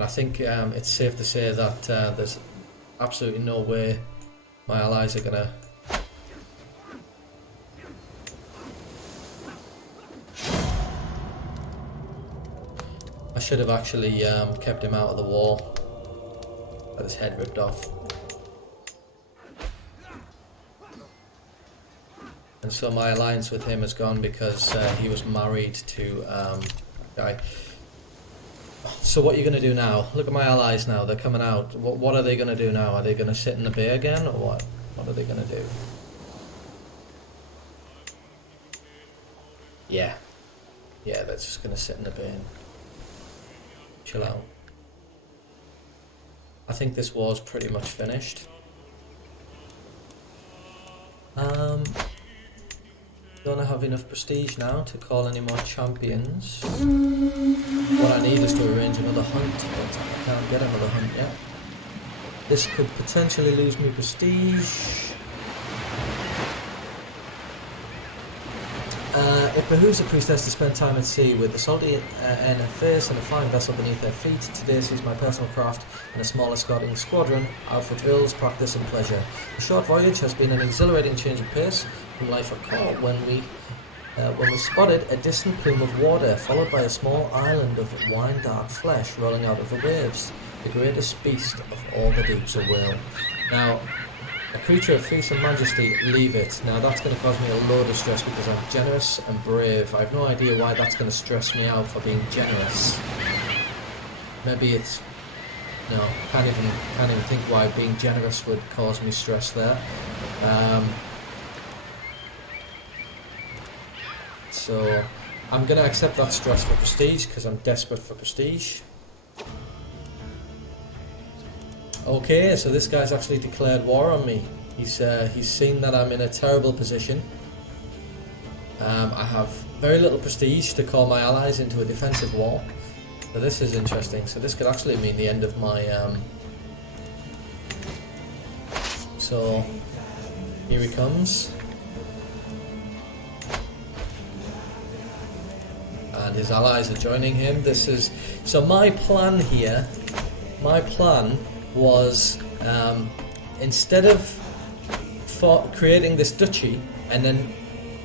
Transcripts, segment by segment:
And I think it's safe to say that there's absolutely no way my allies are gonna... I should have actually kept him out of the war. Got his head ripped off. And so my alliance with him has gone because he was married to a guy. So what are you going to do now? Look at my allies now, they're coming out. What are they going to do now? Are they going to sit in the bay again, or what? What are they going to do? Yeah. Yeah, they're just going to sit in the bay and chill out. I think this war's pretty much finished. Don't have enough prestige now to call any more champions. What I need is to arrange another hunt, but I can't get another hunt yet. This could potentially lose me prestige. It behooves a priestess to spend time at sea with the salty air in her face and a flying vessel beneath her feet. Today sees my personal craft and a small escorting squadron out for drills, practice and pleasure. The short voyage has been an exhilarating change of pace from life at court when we spotted a distant plume of water followed by a small island of wine-dark flesh rolling out of the waves, the greatest beast of all the deeps of whale. Now, a creature of fearsome majesty, leave it. Now that's going to cause me a load of stress because I'm generous and brave. I have no idea why that's going to stress me out for being generous. Maybe it's... No, can't even think why being generous would cause me stress there. So I'm going to accept that stress for prestige because I'm desperate for prestige. Okay, so this guy's actually declared war on me. He's seen that I'm in a terrible position. I have very little prestige to call my allies into a defensive war. So this is interesting. So this could actually mean the end of my... So here he comes. And his allies are joining him. This is... So my plan here... My plan was instead of creating this duchy and then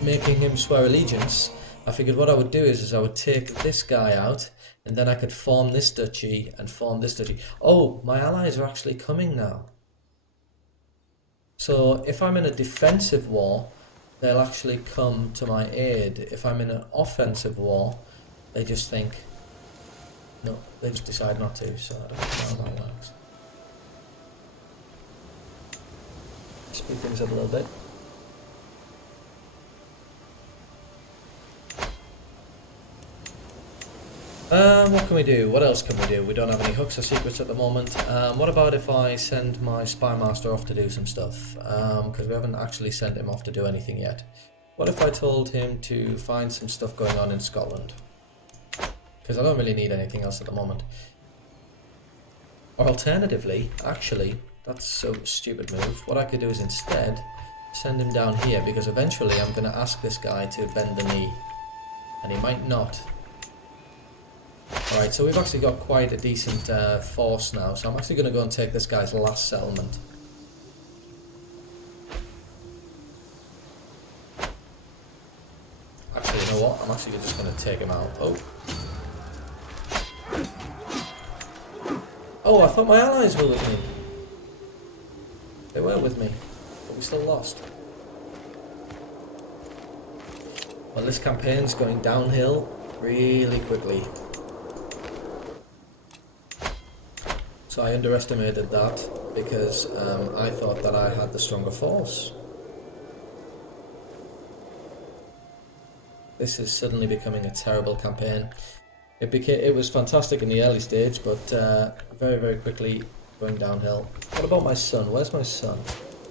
making him swear allegiance, I figured what I would do is I would take this guy out and then I could form this duchy and form this duchy. Oh, my allies are actually coming now. So if I'm in a defensive war, they'll actually come to my aid. If I'm in an offensive war, they just think, no, they just decide not to, so I don't know how that works. Speed things up a little bit. What can we do? What else can we do? We don't have any hooks or secrets at the moment. What about if I send my spy master off to do some stuff? Because we haven't actually sent him off to do anything yet. What if I told him to find some stuff going on in Scotland? Because I don't really need anything else at the moment. Or alternatively, actually, that's a stupid move. What I could do is instead send him down here, because eventually I'm going to ask this guy to bend the knee. And he might not. Alright, so we've actually got quite a decent force now, so I'm actually going to go and take this guy's last settlement. Actually, you know what? I'm actually just going to take him out. Oh. Oh, I thought my allies were with me. They were with me, but we still lost. Well, this campaign's going downhill really quickly. So I underestimated that because I thought that I had the stronger force. This is suddenly becoming a terrible campaign. It was fantastic in the early stage, but very, very quickly going downhill. What about my son? Where's my son?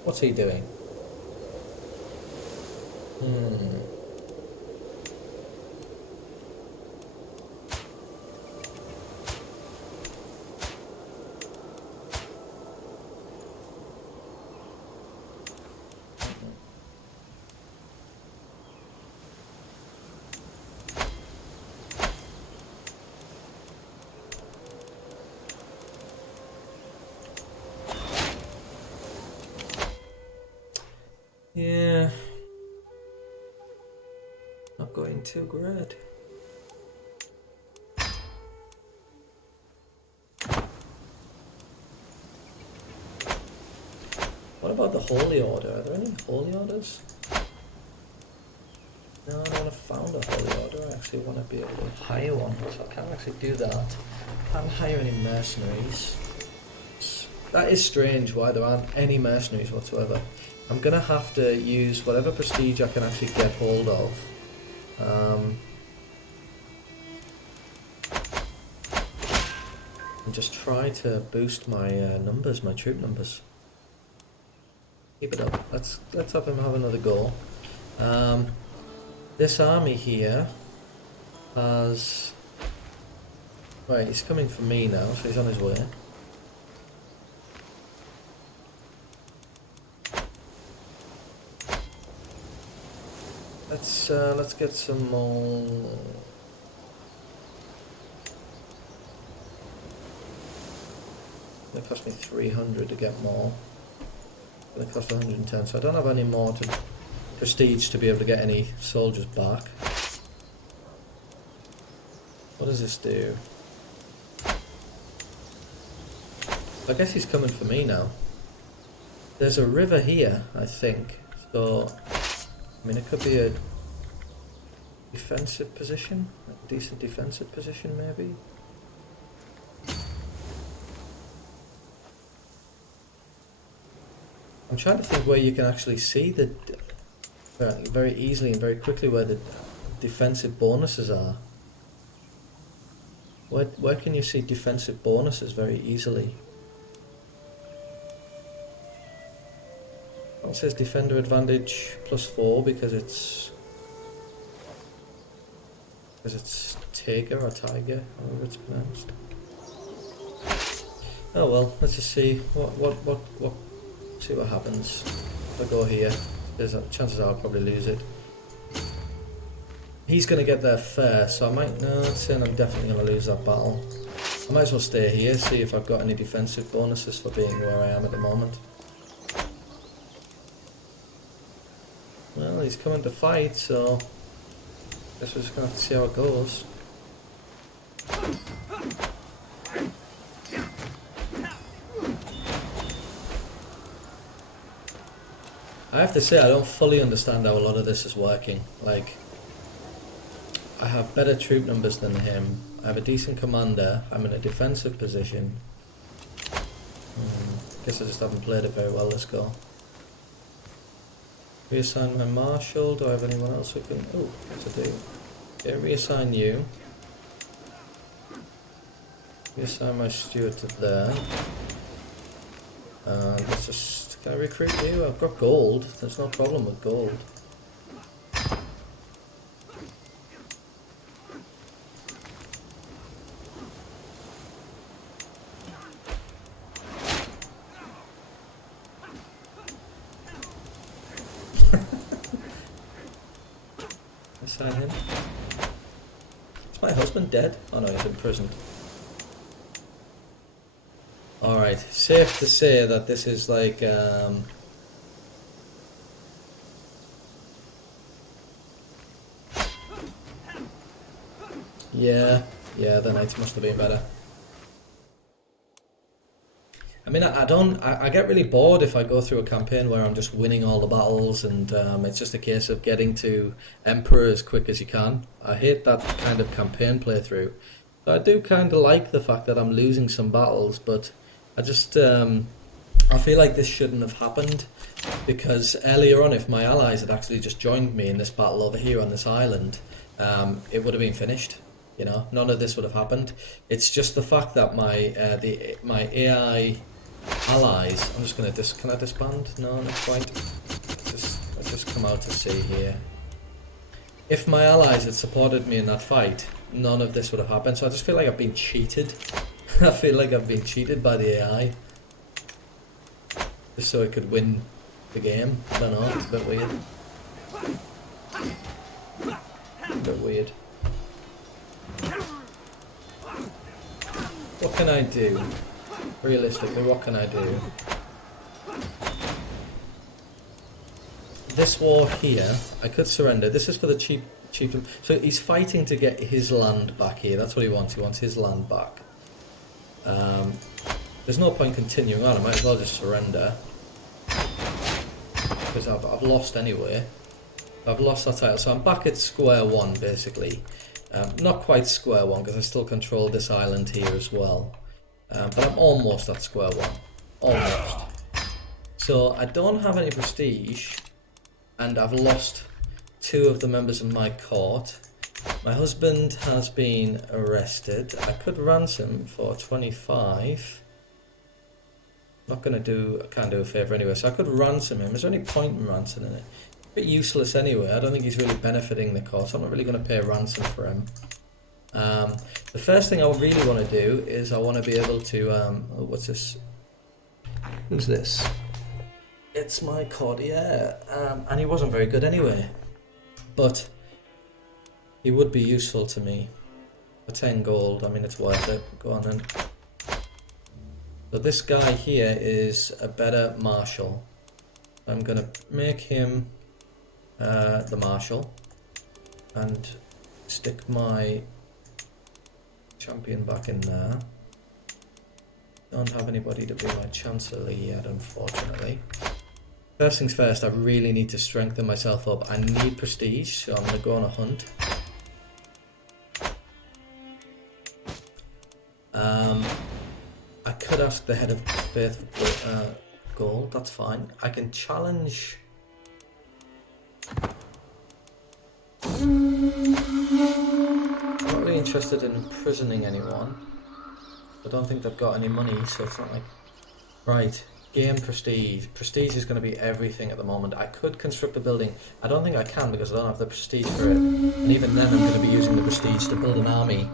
What's he doing? too great. What about the Holy Order? Are there any Holy Orders? No, I don't want to found a Holy Order. I actually want to be able to hire one, so I can't actually do that. I can't hire any mercenaries. That is strange why there aren't any mercenaries whatsoever. I'm going to have to use whatever prestige I can actually get hold of. And just try to boost my numbers, my troop numbers. Keep it up. Let's have him have another go. This army here has... Right, he's coming for me now, so he's on his way. Let's get some more... It's going to cost me 300 to get more. It's going to cost 110, so I don't have any more to prestige to be able to get any soldiers back. What does this do? I guess he's coming for me now. There's a river here, I think. So, I mean, it could be a defensive position, a decent defensive position, maybe. I'm trying to think where you can actually see the very easily and very quickly where the defensive bonuses are. Where can you see defensive bonuses very easily? It says defender advantage +4 because it's Tiger or Tiger, however it's pronounced. Oh well, let's just see see what happens. If I go here, chances are I'll probably lose it. He's going to get there first, so I might... No, I'm saying I'm definitely going to lose that battle. I might as well stay here, see if I've got any defensive bonuses for being where I am at the moment. Well, he's coming to fight, so... I guess we're just going to have to see how it goes. I have to say, I don't fully understand how a lot of this is working. Like, I have better troop numbers than him. I have a decent commander. I'm in a defensive position. Guess I just haven't played it very well. Let's go. Reassign my marshal. Do I have anyone else who can... Oh, yes I do. Okay, reassign you. Reassign my steward to there. Let's just... Can I recruit you? I've got gold. There's no problem with gold. Assign him. Is my husband dead? Oh no, he's imprisoned. Alright, safe to say that this is like, yeah, the knights must have been better. I mean, I get really bored if I go through a campaign where I'm just winning all the battles and it's just a case of getting to Emperor as quick as you can. I hate that kind of campaign playthrough. But I do kind of like the fact that I'm losing some battles, but I just, I feel like this shouldn't have happened, because earlier on, if my allies had actually just joined me in this battle over here on this island, it would have been finished. You know, none of this would have happened. It's just the fact that my AI allies. I'm just gonna can I disband? No, not quite. Let's just come out to sea here. If my allies had supported me in that fight, none of this would have happened. So I just feel like I've been cheated. I feel like I've been cheated by the AI. Just so it could win the game. I don't know, it's a bit weird. A bit weird. What can I do? Realistically, what can I do? This war here, I could surrender. This is for the Chieftain. So he's fighting to get his land back here. That's what he wants. He wants his land back. There's no point continuing on. I might as well just surrender. Because I've lost anyway. I've lost that title. So I'm back at square one, basically. Not quite square one, because I still control this island here as well. But I'm almost at square one. Almost. So I don't have any prestige. And I've lost 2 of the members of my court. My husband has been arrested. I could ransom for 25. Not gonna do. I can't do a favour anyway. So I could ransom him. Is there any point in ransoming it? A bit useless anyway. I don't think he's really benefiting the court. So I'm not really gonna pay a ransom for him. The first thing I really want to do is I want to be able to. Oh, what's this? Who's this? It's my courtier, and he wasn't very good anyway. But he would be useful to me. For 10 gold, I mean, it's worth it. Go on then. So this guy here is a better marshal. I'm going to make him the marshal. And stick my champion back in there. Don't have anybody to be my chancellor yet, unfortunately. First things first, I really need to strengthen myself up. I need prestige, so I'm going to go on a hunt. I could ask the head of faith for gold, that's fine. I can challenge... I'm not really interested in imprisoning anyone. I don't think they've got any money, so it's not like... Right. Gain prestige. Prestige is going to be everything at the moment. I could construct a building. I don't think I can because I don't have the prestige for it. And even then I'm going to be using the prestige to build an army.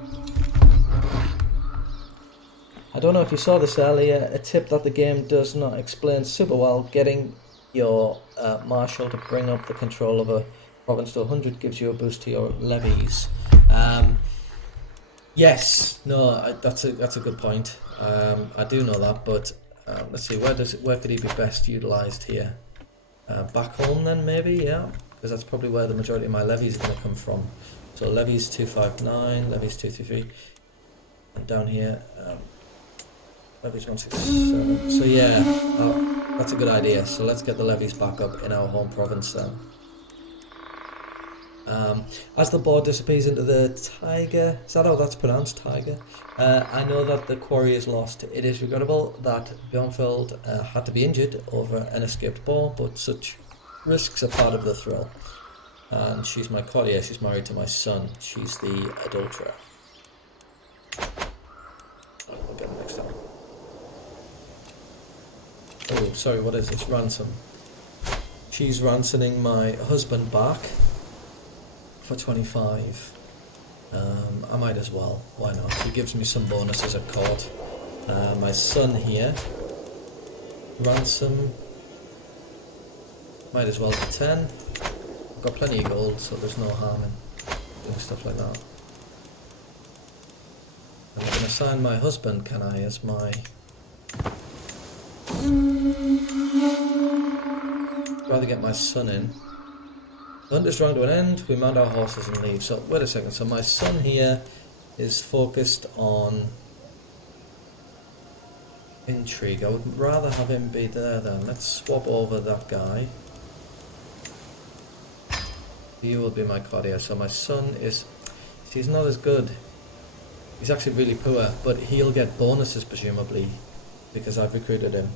I don't know if you saw this earlier, a tip that the game does not explain super well. Getting your marshal to bring up the control of a province to 100 gives you a boost to your levies. Yes, no, that's a good point. I do know that, but... let's see, where could he be best utilised here? Back home then, maybe, yeah? Because that's probably where the majority of my levies are going to come from. So levies 259, levies 233, and down here, levies 167. So yeah, that's a good idea. So let's get the levies back up in our home province then. As the board disappears into the tiger, is that how that's pronounced, tiger? I know that the quarry is lost. It is regrettable that Bjornfeld had to be injured over an escaped ball, but such risks are part of the thrill. And she's my courtier, she's married to my son. She's the adulterer. I'll get him next time. Oh, sorry, what is this? Ransom. She's ransoming my husband back. For 25. I might as well, why not? He gives me some bonuses at court. My son here, ransom, might as well for 10. I've got plenty of gold, so there's no harm in doing stuff like that. And I can assign my husband, can I, as my... I'd rather get my son in. The hunt is drawing to an end, we mount our horses and leave. So, wait a second, so my son here is focused on intrigue. I would rather have him be there then. Let's swap over that guy. You will be my courtier. So my son is... He's not as good. He's actually really poor, but he'll get bonuses presumably because I've recruited him.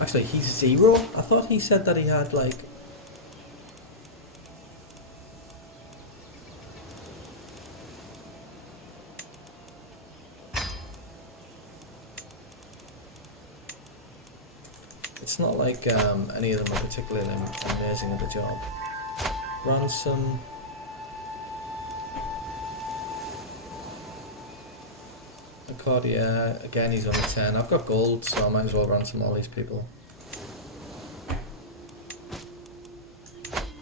Actually, he's 0? I thought he said that he had, like... It's not like any of them are particularly amazing at the job. Ransom... Courtier, again he's only 10. I've got gold, so I might as well ransom all these people.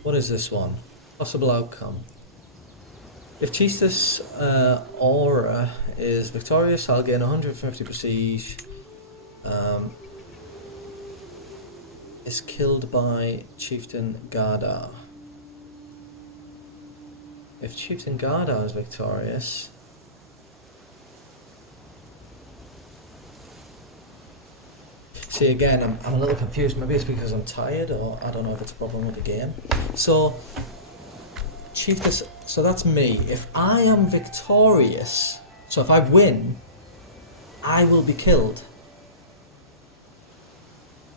What is this one? Possible outcome. If Chieftess Aour is victorious, I'll gain 150 prestige. Is killed by Chieftan Gardar. If Chieftain Garda is victorious... See, again, I'm a little confused. Maybe it's because I'm tired, or I don't know if it's a problem with the game. So, Chieftess... So that's me. If I am victorious, so if I win, I will be killed.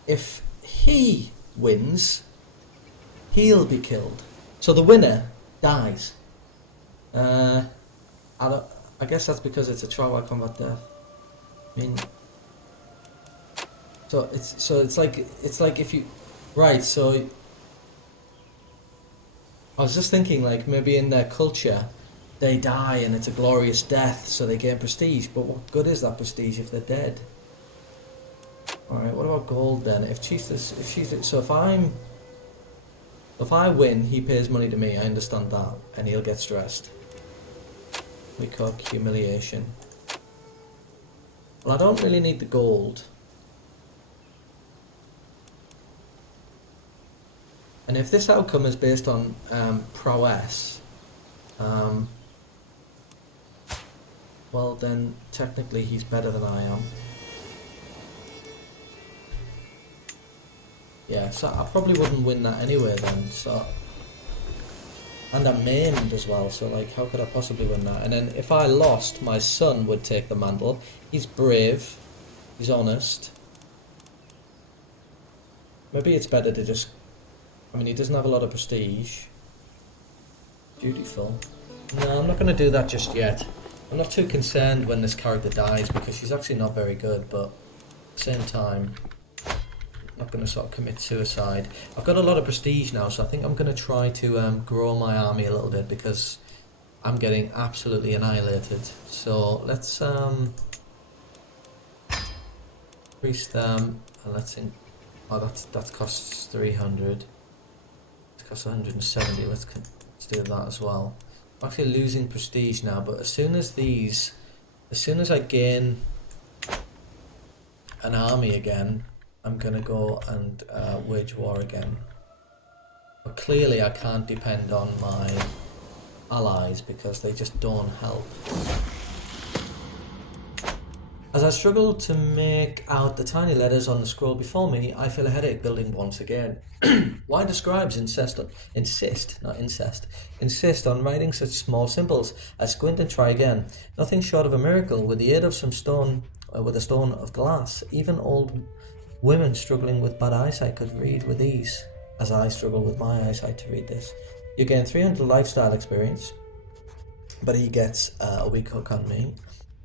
If he wins, he'll be killed. So the winner dies. I guess that's because it's a trial by combat death. I mean, so it's like if you, right? So I was just thinking, like, maybe in their culture, they die and it's a glorious death, so they gain prestige. But what good is that prestige if they're dead? All right, what about gold then? If she's so if I win, he pays money to me. I understand that, and he'll get stressed. We cook humiliation. Well, I don't really need the gold. And if this outcome is based on prowess, well then technically he's better than I am. Yeah, so I probably wouldn't win that anyway then, so... And I'm maimed as well, so like, how could I possibly win that? And then if I lost, my son would take the mantle. He's brave, he's honest. Maybe it's better to just... I mean, he doesn't have a lot of prestige. Dutiful. No, I'm not going to do that just yet. I'm not too concerned when this character dies, because she's actually not very good, but at the same time... not going to sort of commit suicide. I've got a lot of prestige now, so I think I'm going to try to grow my army a little bit, because I'm getting absolutely annihilated. So let's increase them, and let's oh, that costs 300. It costs 170. Let's do that as well. I'm actually losing prestige now, but as soon as I gain an army again, I'm going to go and wage war again. But clearly I can't depend on my allies because they just don't help. As I struggle to make out the tiny letters on the scroll before me, I feel a headache building once again. Why do scribes insist on writing such small symbols? I squint and try again. Nothing short of a miracle. With the aid of some stone, with a stone of glass, even old women struggling with bad eyesight could read with ease, as I struggle with my eyesight to read this. You gain 300 lifestyle experience, but he gets a weak hook on me.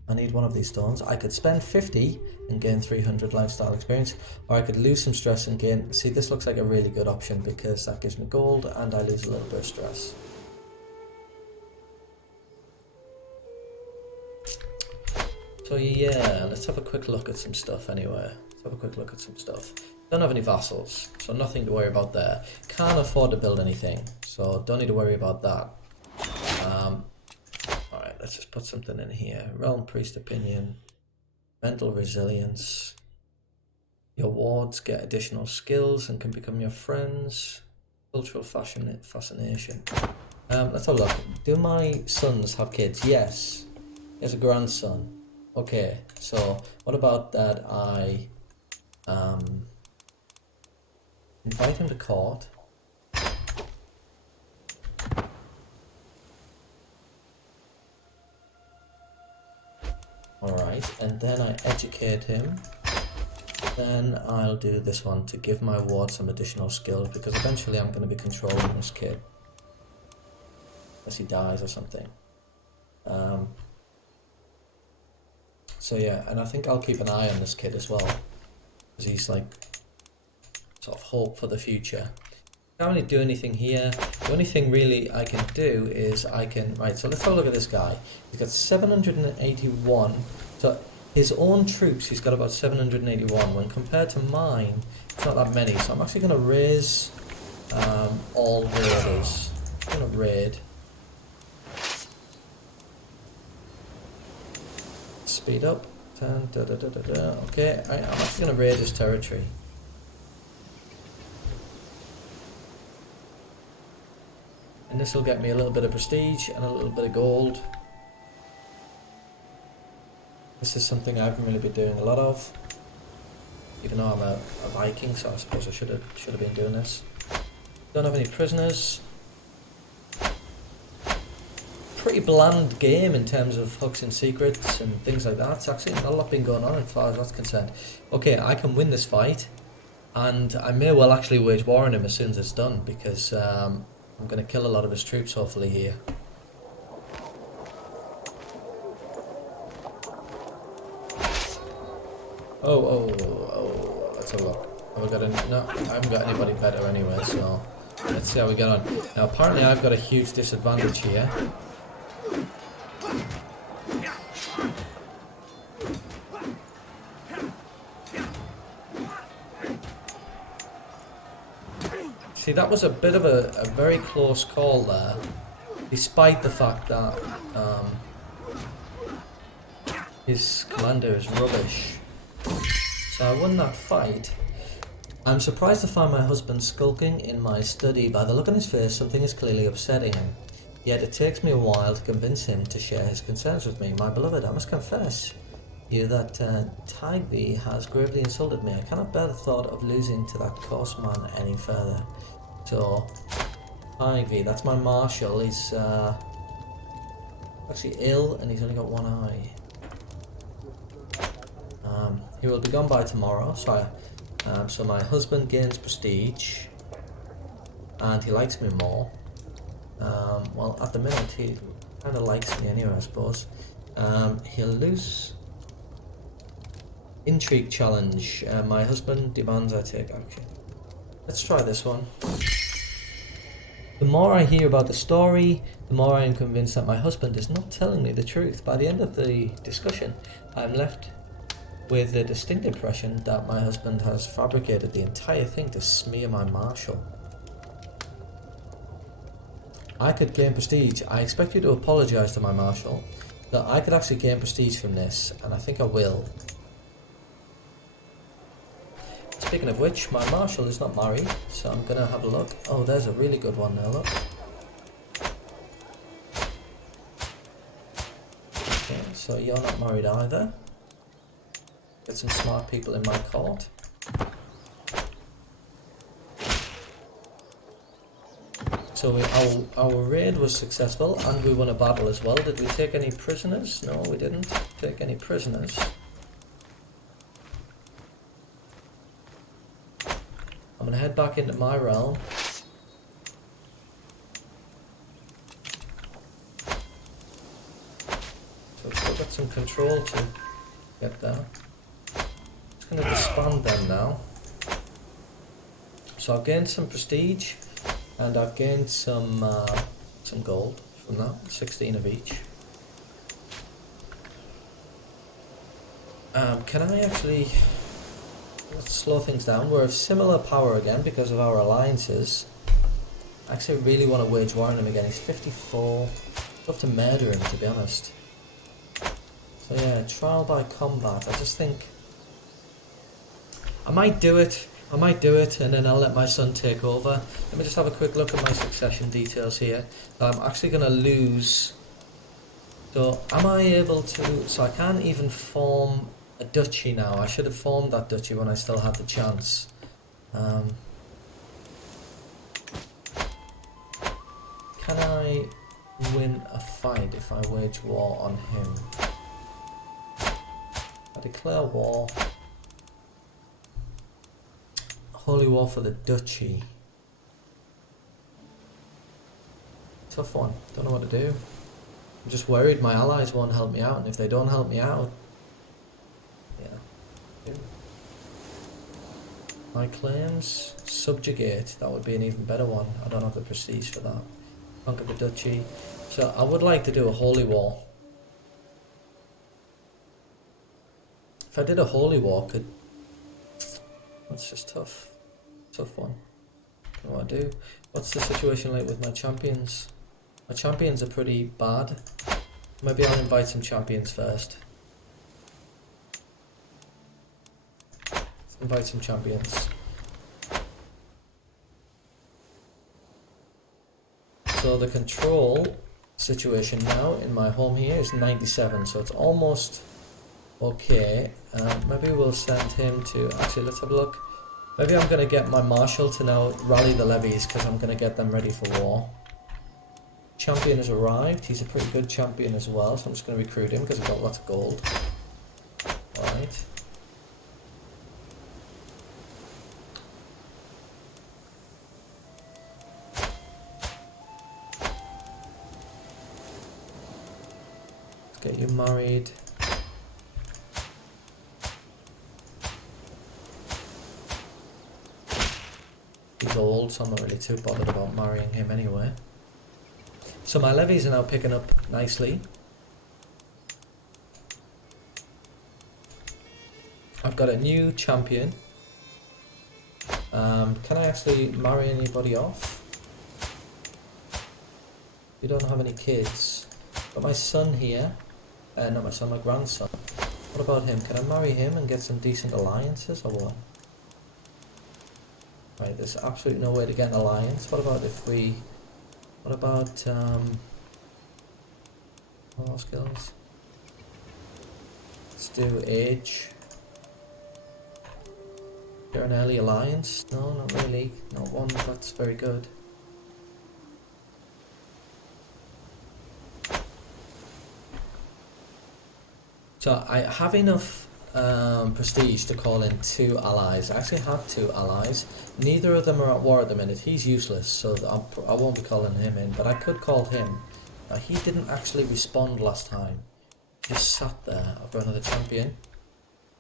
I need one of these stones. I could spend 50 and gain 300 lifestyle experience, or I could lose some stress and gain... See, this looks like a really good option because that gives me gold and I lose a little bit of stress. So yeah, let's have a quick look at some stuff anyway. Don't have any vassals, so nothing to worry about there. Can't afford to build anything, so don't need to worry about that. Alright, let's just put something in here. Realm Priest Opinion, Mental Resilience. Your wards get additional skills and can become your friends. Cultural fascination. Let's have a look. Do my sons have kids? Yes. He has a grandson. Okay, so what about that I invite him to court. Alright, and then I educate him. Then I'll do this one to give my ward some additional skills, because eventually I'm going to be controlling this kid. Unless he dies or something. So yeah, and I think I'll keep an eye on this kid as well, because he's like sort of hope for the future. Can't really do anything here. The only thing really I can do is I can... Right, so let's have a look at this guy. He's got 781. So his own troops, he's got about 781. When compared to mine, it's not that many. So I'm actually going to raise all raiders. I'm going to raid. Speed up. Okay, I'm actually going to raid his territory. And this will get me a little bit of prestige and a little bit of gold. This is something I haven't really been doing a lot of. Even though I'm a Viking, so I suppose I should have been doing this. Don't have any prisoners. Pretty bland game in terms of hooks and secrets and things like that. It's actually not a lot been going on as far as that's concerned. Okay, I can win this fight, and I may well actually wage war on him as soon as it's done, because I'm going to kill a lot of his troops hopefully here. Oh, let's have a look. Have I got any? No, I haven't got anybody better anyway, so let's see how we get on. Now apparently I've got a huge disadvantage here. See, that was a bit of a very close call there, despite the fact that his commander is rubbish. So I won that fight. I'm surprised to find my husband skulking in my study. By the look on his face, something is clearly upsetting him. Yet it takes me a while to convince him to share his concerns with me. My beloved, I must confess you that Tigby has gravely insulted me. I cannot bear the thought of losing to that coarse man any further. So, Tigby, that's my marshal. He's actually ill and he's only got one eye. He will be gone by tomorrow, so my husband gains prestige, and he likes me more. Well, at the minute, he kind of likes me anyway, I suppose. He'll lose Intrigue challenge. My husband demands I take action. Let's try this one. The more I hear about the story, the more I am convinced that my husband is not telling me the truth. By the end of the discussion, I am left with the distinct impression that my husband has fabricated the entire thing to smear my marshal. I could gain prestige. I expect you to apologise to my marshal, that I could actually gain prestige from this, and I think I will. Speaking of which, my marshal is not married, so I'm going to have a look. Oh, there's a really good one there, look. Okay, so you're not married either. Get some smart people in my court. So our raid was successful, and we won a battle as well. Did we take any prisoners? No, we didn't take any prisoners. I'm going to head back into my realm. So I've still got some control to get there. Just going to disband them now. So I've gained some prestige, and I've gained some gold from that, 16 of each. Can I actually... Let's slow things down. We're of similar power again because of our alliances. I actually really want to wage war on him again. He's 54. I'd love to murder him, to be honest. So yeah, trial by combat. I just think... I might do it, and then I'll let my son take over. Let me just have a quick look at my succession details here. I'm actually going to lose... So, am I able to... So I can't even form a duchy now. I should have formed that duchy when I still had the chance. Can I win a fight if I wage war on him? I declare war. Holy war for the duchy. Tough one. Don't know what to do. I'm just worried my allies won't help me out, and if they don't help me out, yeah. My claims, subjugate. That would be an even better one. I don't have the prestige for that. Conquer the duchy. So I would like to do a holy war. If I did a holy war, that's just tough. Tough one. What do I do? What's the situation like with my champions? My champions are pretty bad. Maybe I'll invite some champions first. Let's invite some champions. So So the control situation now in my home here is 97, so it's almost okay. Maybe we'll send him to, actually let's have a look. Maybe I'm going to get my marshal to now rally the levies because I'm going to get them ready for war. Champion has arrived. He's a pretty good champion as well, so I'm just going to recruit him because I've got lots of gold. Alright. Get you married. He's old, so I'm not really too bothered about marrying him anyway. So my levies are now picking up nicely. I've got a new champion. Can I actually marry anybody off? We don't have any kids. Got my son here. Not my son, my grandson. What about him? Can I marry him and get some decent alliances or what? Right, there's absolutely no way to get an alliance. What about if we... What about... More skills? Let's do age. Is there an early alliance? No, not really. Not one that's very good. So I have enough prestige to call in 2 allies. I actually have 2 allies. Neither of them are at war at the minute. He's useless, so I won't be calling him in. But I could call him. He didn't actually respond last time. He just sat there. I've got another champion.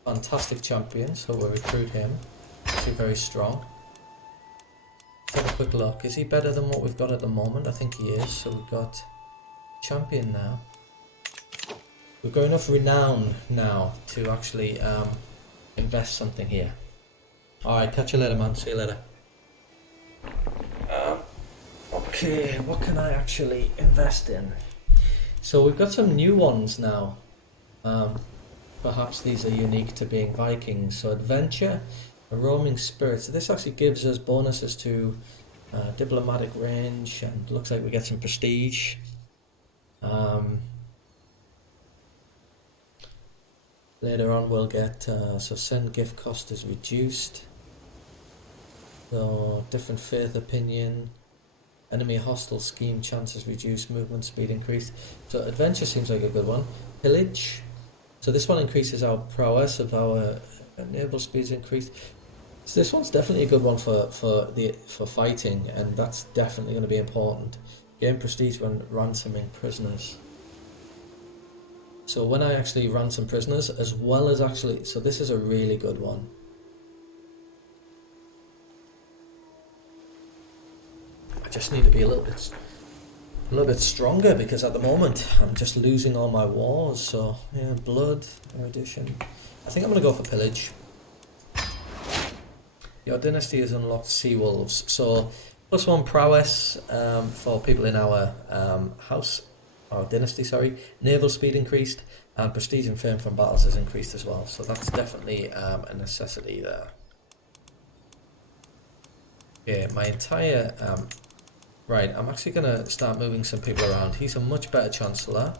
Fantastic champion, so we'll recruit him. He's very strong. Let's have a quick look. Is he better than what we've got at the moment? I think he is. So we've got champion now. We've got enough renown now to actually invest something here. Alright, catch you later, man. See you later. Okay, what can I actually invest in? So we've got some new ones now. Perhaps these are unique to being Vikings. So adventure, a roaming spirit. So this actually gives us bonuses to diplomatic range, and looks like we get some prestige. Later on we'll get, so send gift cost is reduced. So different faith opinion. Enemy hostile scheme chances reduced, movement speed increased. So adventure seems like a good one. Pillage. So this one increases our prowess of our naval speeds increased. So this one's definitely a good one for fighting, and that's definitely going to be important. Gain prestige when ransoming prisoners. So when I actually ransom prisoners, as well as actually, so this is a really good one. I just need to be a little bit stronger, because at the moment I'm just losing all my wars. So yeah, blood, erudition. I think I'm gonna go for pillage. Your dynasty has unlocked sea wolves. So +1 prowess for people in our house. Our dynasty, sorry. Naval speed increased, and prestige and fame from battles has increased as well. So that's definitely a necessity there. Okay, my entire right. I'm actually gonna start moving some people around. He's a much better chancellor.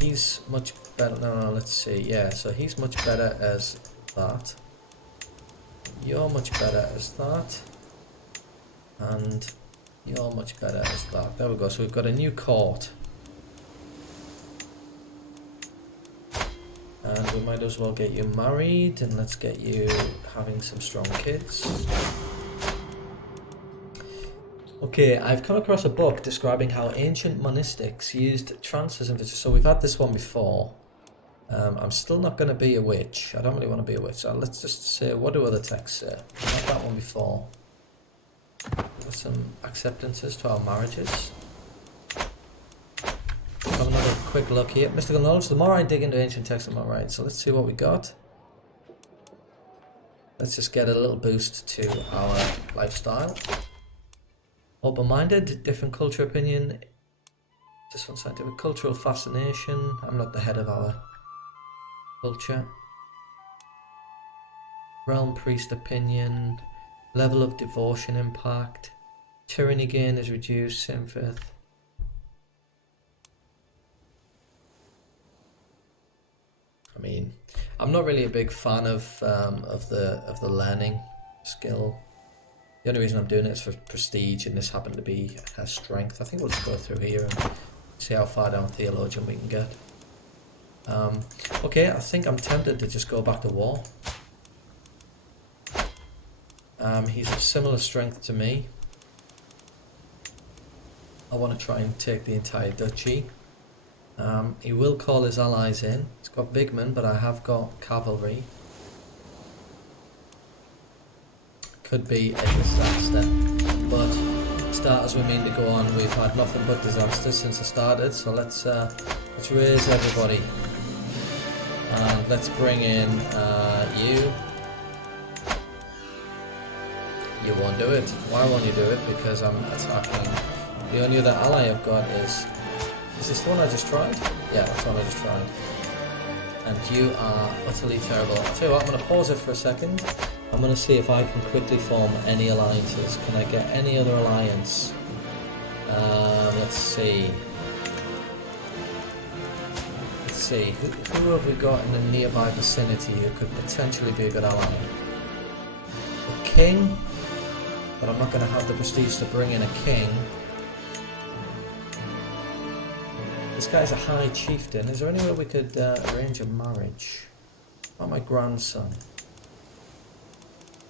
He's much better. No, let's see. Yeah, so he's much better as that. You're much better as that, and you're much better as that. There we go. So we've got a new court. And we might as well get you married, and let's get you having some strong kids. Okay, I've come across a book describing how ancient monastics used trances and witches. So we've had this one before. I'm still not going to be a witch. I don't really want to be a witch. So let's just say, what do other texts say? We've had that one before. We've got some acceptances to our marriages. Have another quick look here. Mystical knowledge. The more I dig into ancient texts, the more right. So let's see what we got. Let's just get a little boost to our lifestyle. Open-minded, different culture opinion. This one scientific, cultural fascination. I'm not the head of our culture. Realm priest opinion. Level of devotion impact. Tyranny gain is reduced, same faith. I mean, I'm not really a big fan of the learning skill. The only reason I'm doing it is for prestige, and this happened to be her strength. I think we'll just go through here and see how far down Theologian we can get. Okay, I think I'm tempted to just go back to war. He's of similar strength to me. I want to try and take the entire duchy. He will call his allies in. He's got big men, but I have got cavalry. Could be a disaster, but start as we mean to go on. We've had nothing but disasters since I started, so let's raise everybody and let's bring in you. You won't do it. Why won't you do it? Because I'm attacking. The only other ally I've got is this the one I just tried? Yeah, that's the one I just tried. And you are utterly terrible. I'll tell you what, I'm going to pause it for a second. I'm going to see if I can quickly form any alliances. Can I get any other alliance? Let's see. Let's see. Who have we got in the nearby vicinity who could potentially be a good ally? The king, but I'm not going to have the prestige to bring in a king. This guy's a high chieftain. Is there any way we could arrange a marriage? About my grandson.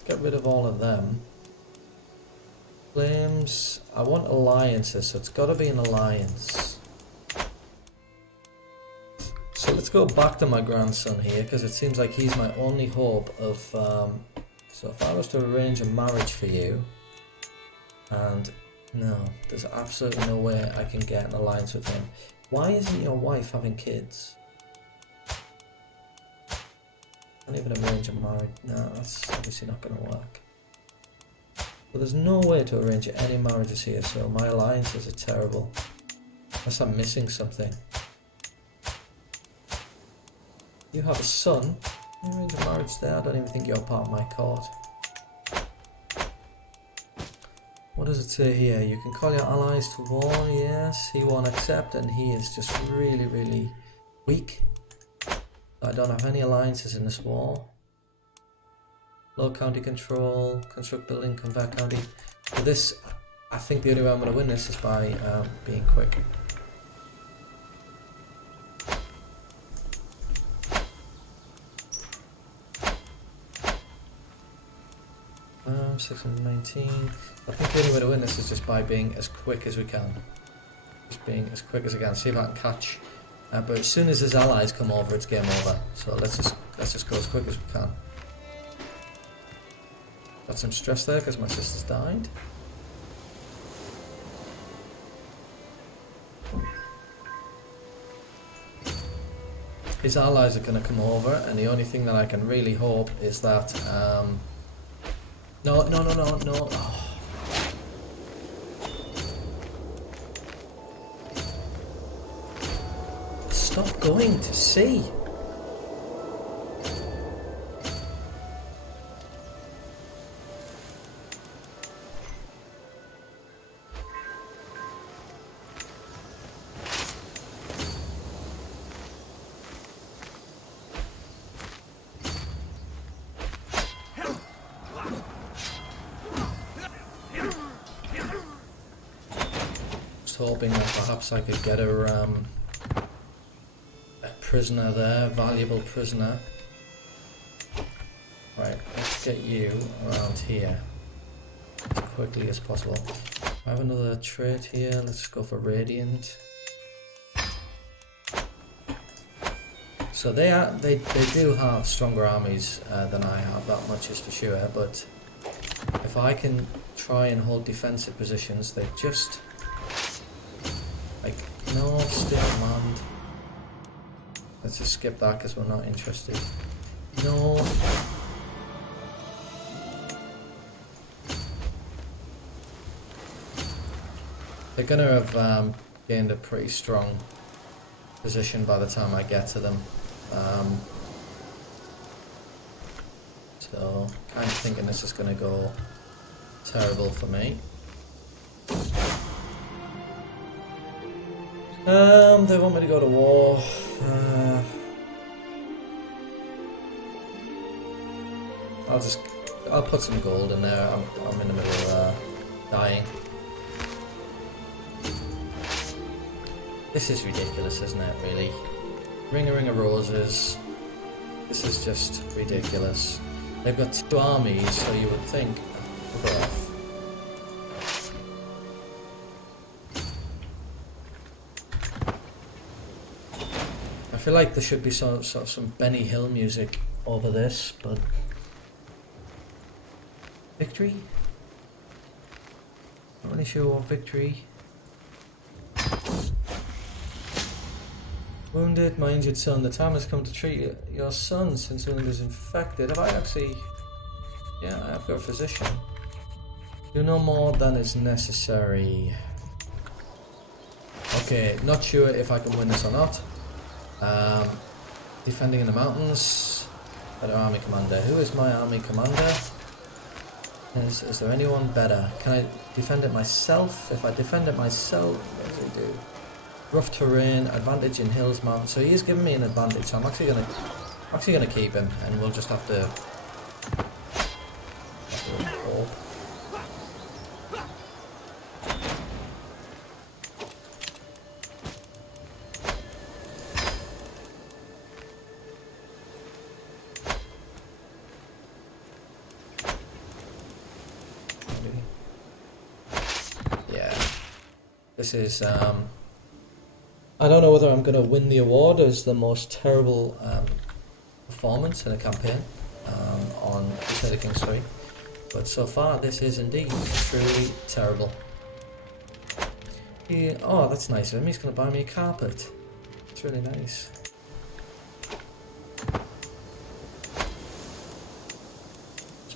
Get rid of all of them. Claims. I want alliances, so it's got to be an alliance. So let's go back to my grandson here, because it seems like he's my only hope of... so if I was to arrange a marriage for you, and no, there's absolutely no way I can get an alliance with him. Why isn't your wife having kids? Can't even arrange a marriage. No, that's obviously not going to work. But there's no way to arrange any marriages here, so my alliances are terrible. Unless I'm missing something. You have a son. Arrange a marriage there. I don't even think you're part of my court. What does it say here? You can call your allies to war. Yes, he won't accept, and he is just really, really weak. I don't have any alliances in this war. Low county control, construct building, convert county. For this, I think the only way I'm going to win this is by being quick. 619. I think the only way to win this is just by being as quick as we can. Just being as quick as I can. See if I can catch. But as soon as his allies come over, it's game over. So let's just go as quick as we can. Got some stress there because my sister's died. His allies are going to come over, and the only thing that I can really hope is that no. Oh. Stop going to sea. Hoping that perhaps I could get a prisoner there, valuable prisoner. Right, let's get you around here as quickly as possible. I have another trait here. Let's go for Radiant. So they do have stronger armies than I have. That much is for sure. But if I can try and hold defensive positions, they just. No, stay on land. Let's just skip that because we're not interested. No. They're going to have gained a pretty strong position by the time I get to them. So, kind of thinking this is going to go terrible for me. They want me to go to war. I'll put some gold in there. I'm in the middle of dying. This is ridiculous, isn't it, really? Ring of roses. This is just ridiculous. They've got 2 armies, so you would think... Fuck off. I feel like there should be some Benny Hill music over this, but... Victory? Not really sure what victory. Wounded, my injured son. The time has come to treat your son since wound is infected. Have I actually... Yeah, I've got a physician. Do no more than is necessary. Okay, not sure if I can win this or not. Defending in the mountains. Better army commander. Who is my army commander? Is there anyone better? Can I defend it myself? If I defend it myself, what does it do? Rough terrain, advantage in hills, mountains. So he is giving me an advantage. So I'm actually gonna keep him, and we'll just have to. Yeah, this is I don't know whether I'm going to win the award as the most terrible performance in a campaign on Crusader Kings 3, but so far this is indeed truly terrible. Oh, that's nice of him. He's going to buy me a carpet. It's really nice.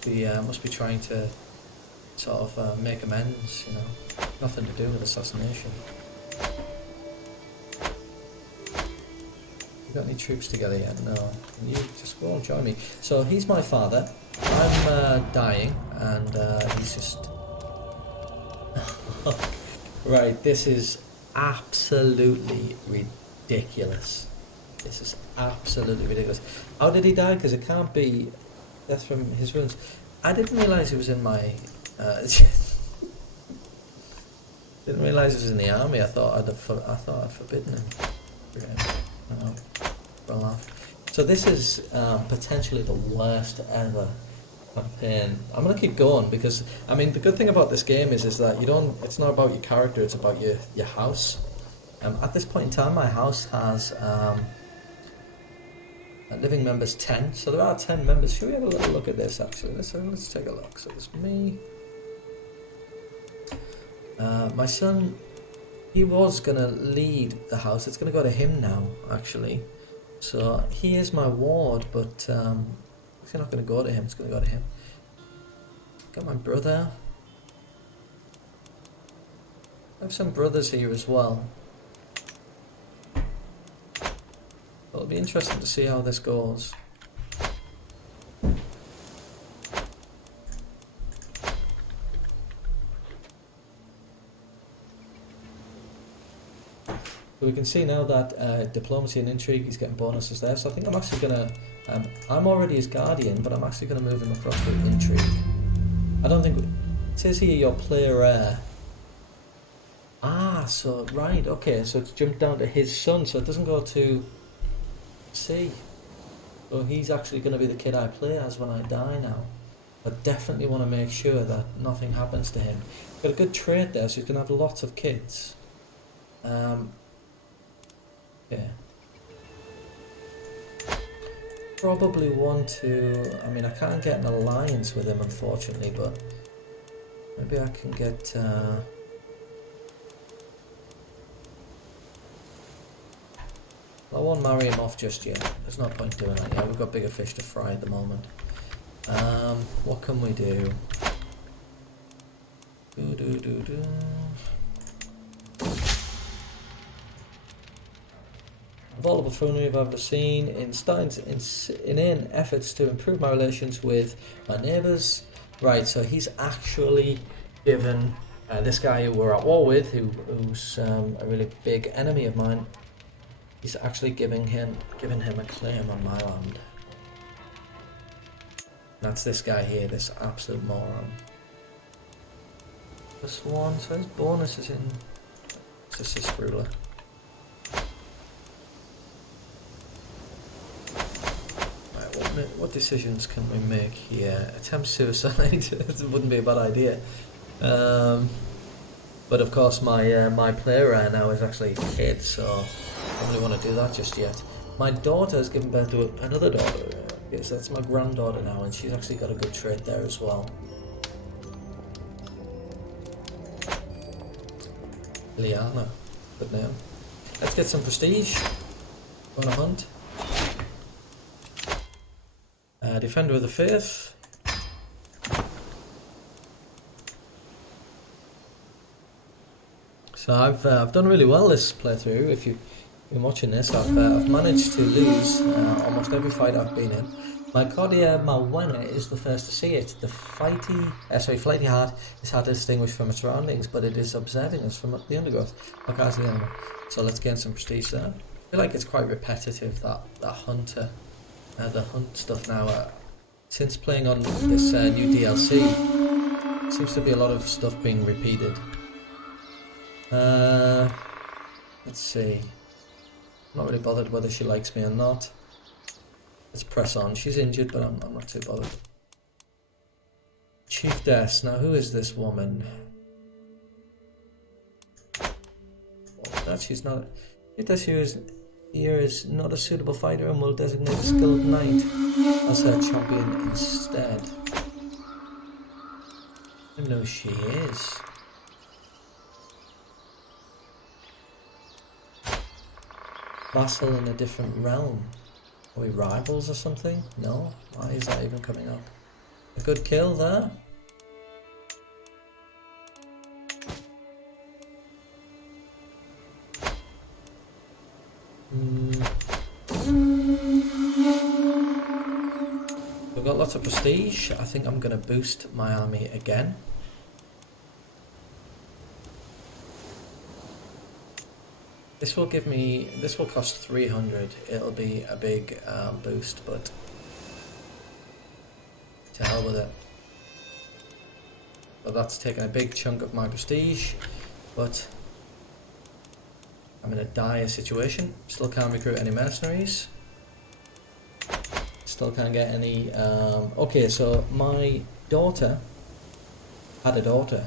Must be trying to sort of make amends, you know. Nothing to do with assassination. Got any troops together yet? No. Can you just go and join me? So he's my father. I'm dying, and he's just... Right, this is absolutely ridiculous. This is absolutely ridiculous. How did he die? Because it can't be death from his wounds. I didn't realise he was in my... didn't realise he was in the army. I thought I'd forbidden him. No. Well off. So this is potentially the worst ever campaign. I'm gonna keep going because I mean the good thing about this game is that you don't. It's not about your character. It's about your house. At this point in time, my house has living members 10. So there are 10 members. Should we have a little look at this? Actually, let's take a look. So it's me, my son. He was going to lead the house. It's going to go to him now, actually. So he is my ward, but it's not going to go to him. It's going to go to him. Got my brother. I have some brothers here as well. It'll be interesting to see how this goes. So we can see now that diplomacy and intrigue, he's getting bonuses there. So I think I'm actually gonna, I'm already his guardian, but I'm actually gonna move him across to intrigue. I don't think, it says here your player heir. Ah, so, right, okay, so it's jumped down to his son, so it doesn't go to C. So he's actually gonna be the kid I play as when I die now. I definitely want to make sure that nothing happens to him. Got a good trait there, so he's gonna have lots of kids. Yeah. Probably want to... I mean, I can't get an alliance with him, unfortunately, but... Maybe I can get... I won't marry him off just yet. There's no point doing that yet. We've got bigger fish to fry at the moment. What can we do? Of all the buffoonery I've ever seen, in inane efforts to improve my relations with my neighbours. Right, so he's actually given This guy who we're at war with, who's a really big enemy of mine, he's actually giving him a claim on my land. That's this guy here, this absolute moron. This one says bonus is in. It's assist ruler. Right, what decisions can we make here? Attempt suicide. It wouldn't be a bad idea. But of course, my player right now is actually a kid, so I don't really want to do that just yet. My daughter has given birth to another daughter. Yes, that's my granddaughter now, and she's actually got a good trait there as well. Liana, good name. Let's get some prestige. On a hunt. Defender of the Faith. So I've done really well this playthrough. If you've been watching this, I've managed to lose almost every fight I've been in. My Cordia Mawena is the first to see it. The flighty heart is hard to distinguish from its surroundings, but it is observing us from the undergrowth. So let's gain some prestige there. I feel like it's quite repetitive, that hunter, the hunt stuff now. Since playing on this new DLC, seems to be a lot of stuff being repeated. Let's see. I'm not really bothered whether she likes me or not. Let's press on. She's injured, but I'm not too bothered. Chieftess. Now, who is this woman? That she's not. Chieftess here is not a suitable fighter and will designate a skilled knight as her champion instead. I know she is. Vassal in a different realm. Are we rivals or something? No? Why is that even coming up? A good kill there? We've got lots of prestige. I think I'm going to boost my army again. This will cost 300. It'll be a big boost, but to hell with it. But that's taking a big chunk of my prestige, but I'm in a dire situation. Still can't recruit any mercenaries. Still can't get any... okay, so my daughter had a daughter.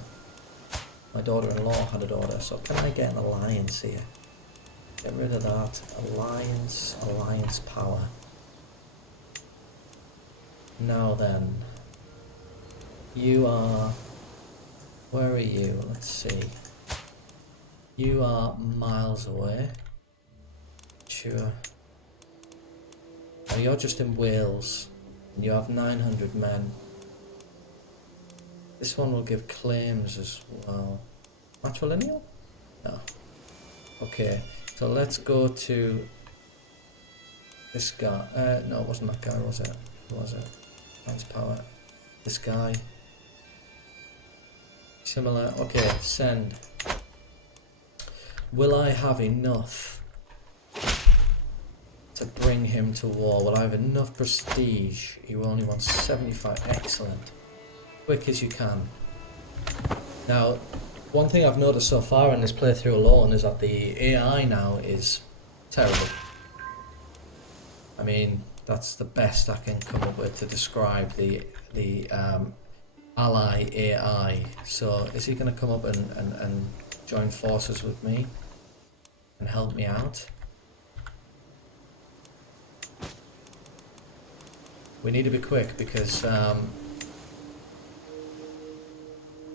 My daughter-in-law had a daughter, so can I get an alliance here? Get rid of that. Alliance power. Now then. You are... Where are you? Let's see. You are miles away. Sure. Now you're just in Wales. And you have 900 men. This one will give claims as well. Matrilineal? No. Okay. So let's go to this guy. No, it wasn't that guy, was it? Who was it? Lance power. This guy. Similar. Okay, send. Will I have enough to bring him to war? Will I have enough prestige? You only want 75. Excellent. Quick as you can. Now, one thing I've noticed so far in this playthrough alone is that the AI now is terrible. I mean, that's the best I can come up with to describe the ally AI. So is he going to come up and join forces with me and help me out? We need to be quick because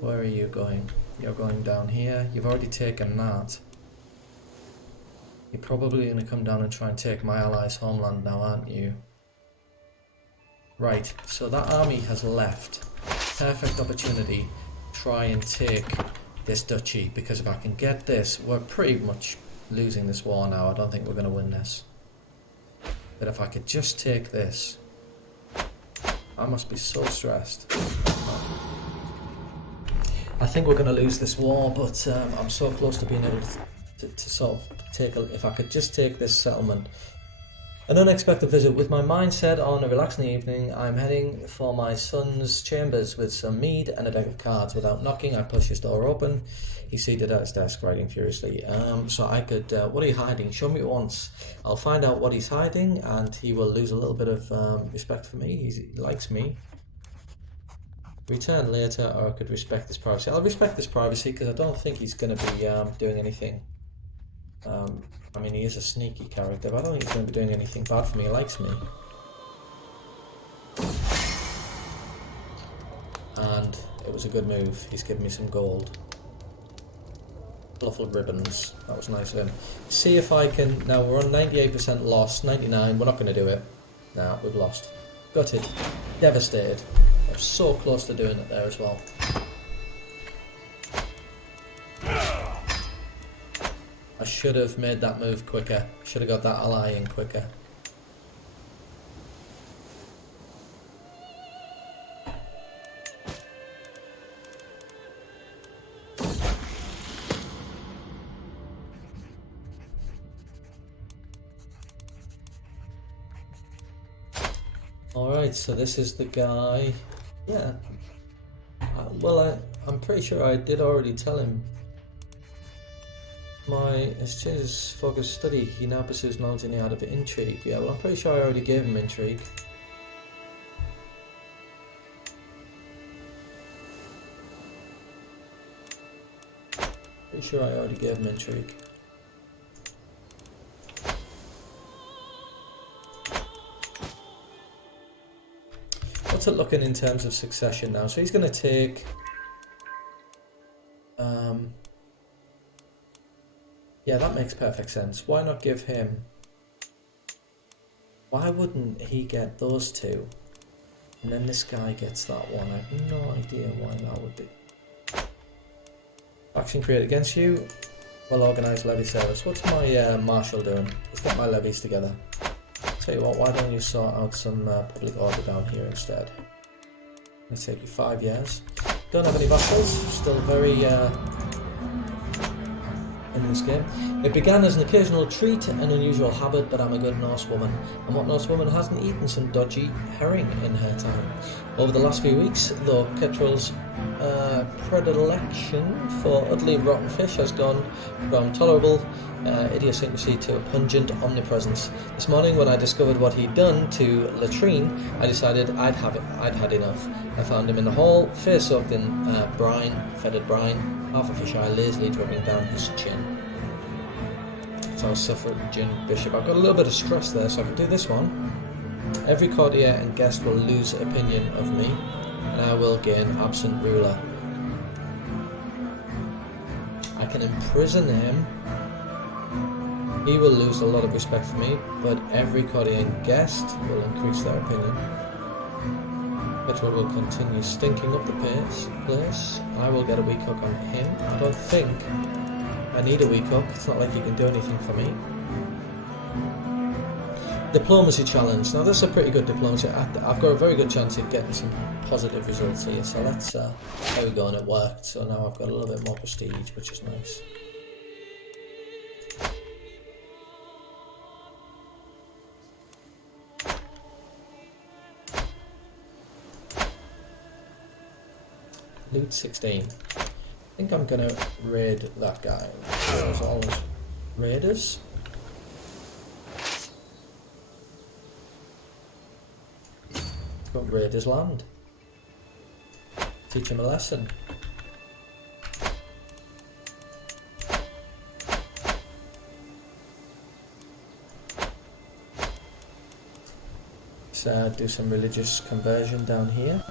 where are you going? You're going down here. You've already taken that. You're probably going to come down and try and take my allies' homeland now, aren't you? Right, so that army has left. Perfect opportunity to try and take this duchy, because if I can get this, we're pretty much losing this war now. I don't think we're going to win this. But if I could just take this, I must be so stressed. I think we're going to lose this war, but I'm so close to being able to sort of take if I could just take this settlement. An unexpected visit. With my mind set on a relaxing evening, I'm heading for my son's chambers with some mead and a deck of cards. Without knocking, I push his door open. He's seated at his desk, writing furiously. So I could... what are you hiding? Show me once. I'll find out what he's hiding, and he will lose a little bit of respect for me. He likes me. Return later, or I could respect this privacy. I'll respect this privacy, because I don't think he's going to be doing anything... I mean, he is a sneaky character, but I don't think he's going to be doing anything bad for me. He likes me. And it was a good move. He's given me some gold. Colourful ribbons. That was nice of him. See if I can... Now, we're on 98% loss. 99. We're not going to do it. Nah, we've lost. Gutted. Devastated. I'm so close to doing it there as well. I should have made that move quicker. Should have got that ally in quicker. Alright, so this is the guy. Yeah. Well, I'm pretty sure I did already tell him. Has changed his focus study. He now pursues knowledge in the art of intrigue. Yeah, well, I'm pretty sure I already gave him intrigue. Pretty sure I already gave him intrigue. What's it looking in terms of succession now? So he's going to take... Yeah, that makes perfect sense. Why not give him... Why wouldn't he get those two? And then this guy gets that one. I have no idea why that would be. Action created against you. Well organised levy service. What's my marshal doing? Let's get my levies together. Tell you what, why don't you sort out some public order down here instead? It'll take you 5 years. Don't have any vassals. Still very... in this game. It began as an occasional treat, an unusual habit, but I'm a good Norse woman. And what Norse woman hasn't eaten some dodgy herring in her time? Over the last few weeks, though, Ketrel's predilection for utterly rotten fish has gone from tolerable idiosyncrasy to a pungent omnipresence. This morning, when I discovered what he'd done to latrine, I decided I'd had enough. I found him in the hall, face soaked in fetid brine, half a fisheye lazily dribbling down his chin. So I was suffraging bishop. I've got a little bit of stress there, so I can do this one. Every courtier and guest will lose opinion of me, and I will gain absent ruler. I can imprison him. He will lose a lot of respect for me, but every courtier and guest will increase their opinion. Petrol will continue stinking up the place. I will get a weak hook on him. I don't think I need a weak hook. It's not like he can do anything for me. Diplomacy challenge. Now this is a pretty good diplomacy. I've got a very good chance of getting some positive results here. So that's how we go, and it worked. So now I've got a little bit more prestige, which is nice. Loot 16. I think I'm gonna raid that guy. There's all those raiders. Let's go raid his land. Teach him a lesson. Let's do some religious conversion down here.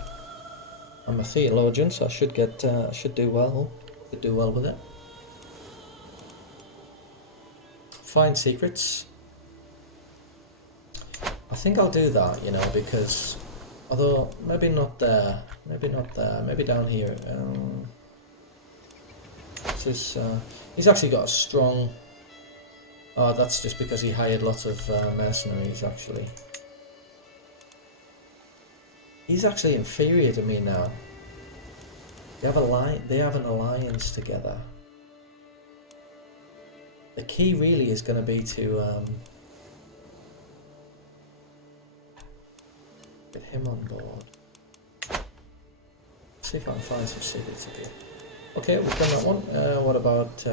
I'm a theologian, so I should do well with it. Find secrets. I think I'll do that, you know, because although maybe not there, maybe down here. He's actually got a strong. Oh, that's just because he hired lots of mercenaries. Actually. He's actually inferior to me now. They have an alliance together. The key really is going to be to get him on board. See if I can find some secrets up here. Okay, we've done that one. What about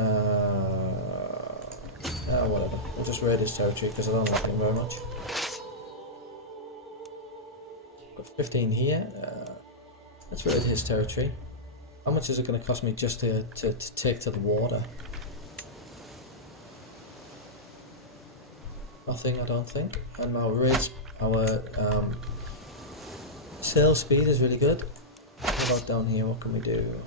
whatever. We'll just raid his territory because I don't like him very much. Got 15 here. Let's raid his territory. How much is it going to cost me just to take to the water? Nothing, I don't think. And our sail speed is really good. What about down here? What can we do?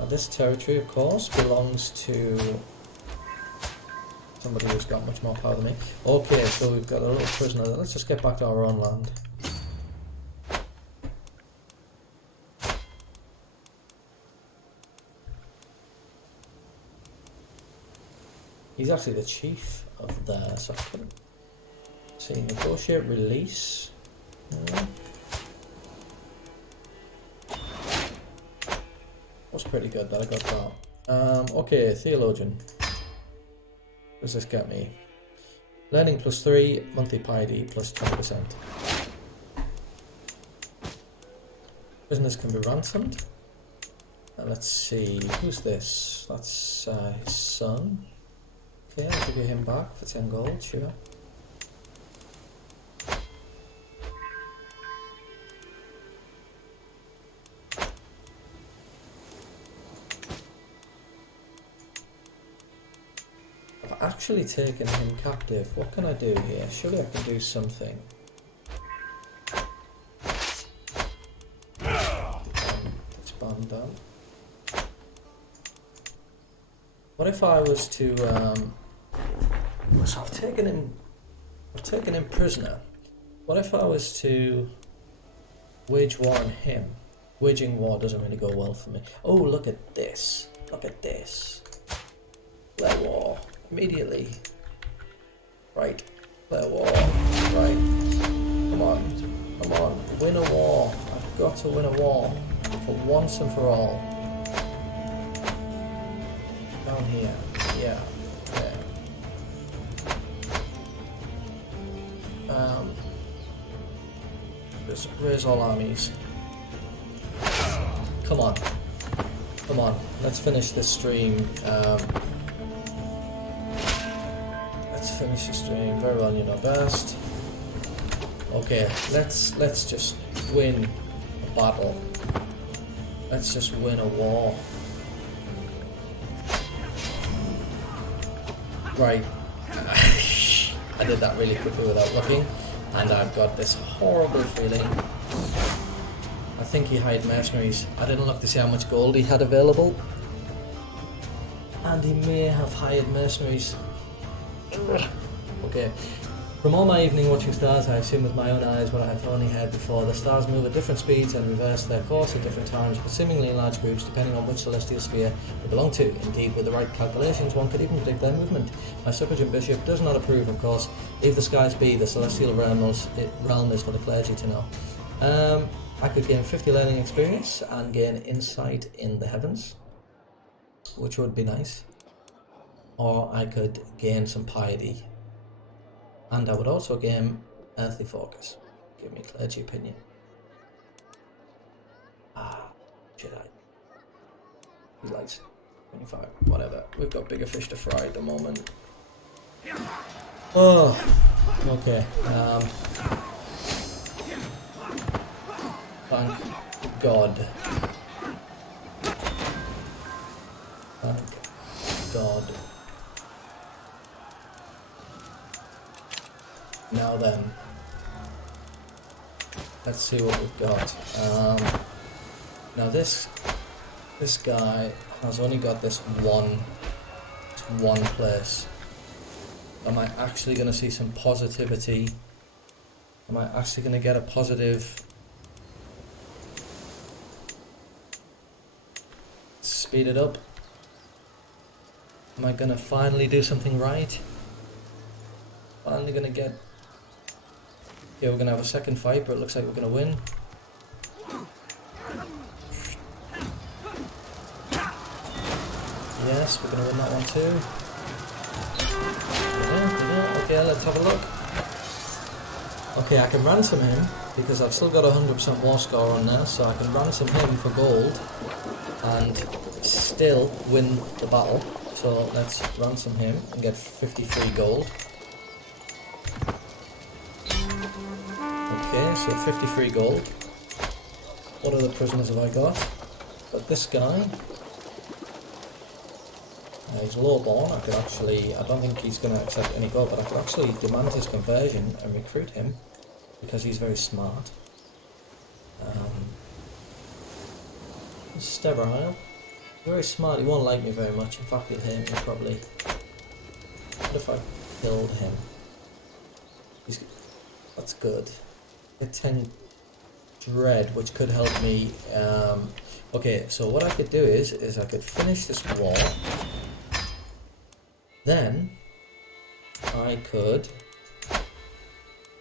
Now this territory, of course, belongs to somebody who's got much more power than me. Okay, so we've got a little prisoner. Let's just get back to our own land. He's actually the chief of there, so I couldn't see. Negotiate release. Was pretty good that I got that. Okay, theologian. What does this get me? Learning +3, monthly piety +20%. Prisoners can be ransomed. Let's see, who's this? That's his son. Okay, I'll give you him back for 10 gold, sure. I've actually taken him captive. What can I do here? Surely I can do something. Expand down. What if I was to so I've taken him prisoner. What if I was to wage war on him? Waging war doesn't really go well for me. Oh, look at this. Look at this. Declare war. Immediately. Right. Declare war. Right. Come on. Come on. Win a war. I've got to win a war. For once and for all. Down here. Yeah. Raise all armies. Come on. Come on. Let's finish this stream. Let's finish the stream. Very well, you know best. Okay, let's just win a battle. Let's just win a war. Right. I did that really quickly without looking. And I've got this horrible feeling. I think he hired mercenaries. I didn't look to see how much gold he had available. And he may have hired mercenaries. Okay. From all my evening watching stars, I have seen with my own eyes what I have only heard before. The stars move at different speeds and reverse their course at different times, but seemingly in large groups, depending on which celestial sphere they belong to. Indeed, with the right calculations, one could even predict their movement. My suffragan bishop does not approve, of course. Leave the skies be. The celestial realm is for the clergy to know. I could gain 50 learning experience and gain insight in the heavens, which would be nice. Or I could gain some piety. And I would also gain earthly focus. Give me clergy opinion. Should I? He likes 25, whatever. We've got bigger fish to fry at the moment. Oh, okay. Thank God. Thank God. Now then, let's see what we've got. Now this guy has only got this one place. Am I actually going to see some positivity? Am I actually going to get a positive? Speed it up. Am I going to finally do something right? Finally going to get Okay, we're gonna have a second fight, but it looks like we're gonna win. Yes, we're gonna win that one too. Okay, let's have a look. Okay, I can ransom him because I've still got a 100% war score on there, so I can ransom him for gold and still win the battle. So let's ransom him and get 53 gold. Okay, so 53 gold. What other prisoners have I got? Got this guy. He's low-born. I don't think he's going to accept any gold, but I could actually demand his conversion and recruit him because he's very smart. Sterile. Very smart. He won't like me very much. In fact, he'll hate me probably. What if I killed him? That's good. Get 10 dread, which could help me. Okay, so what I could do is I could finish this war. Then I could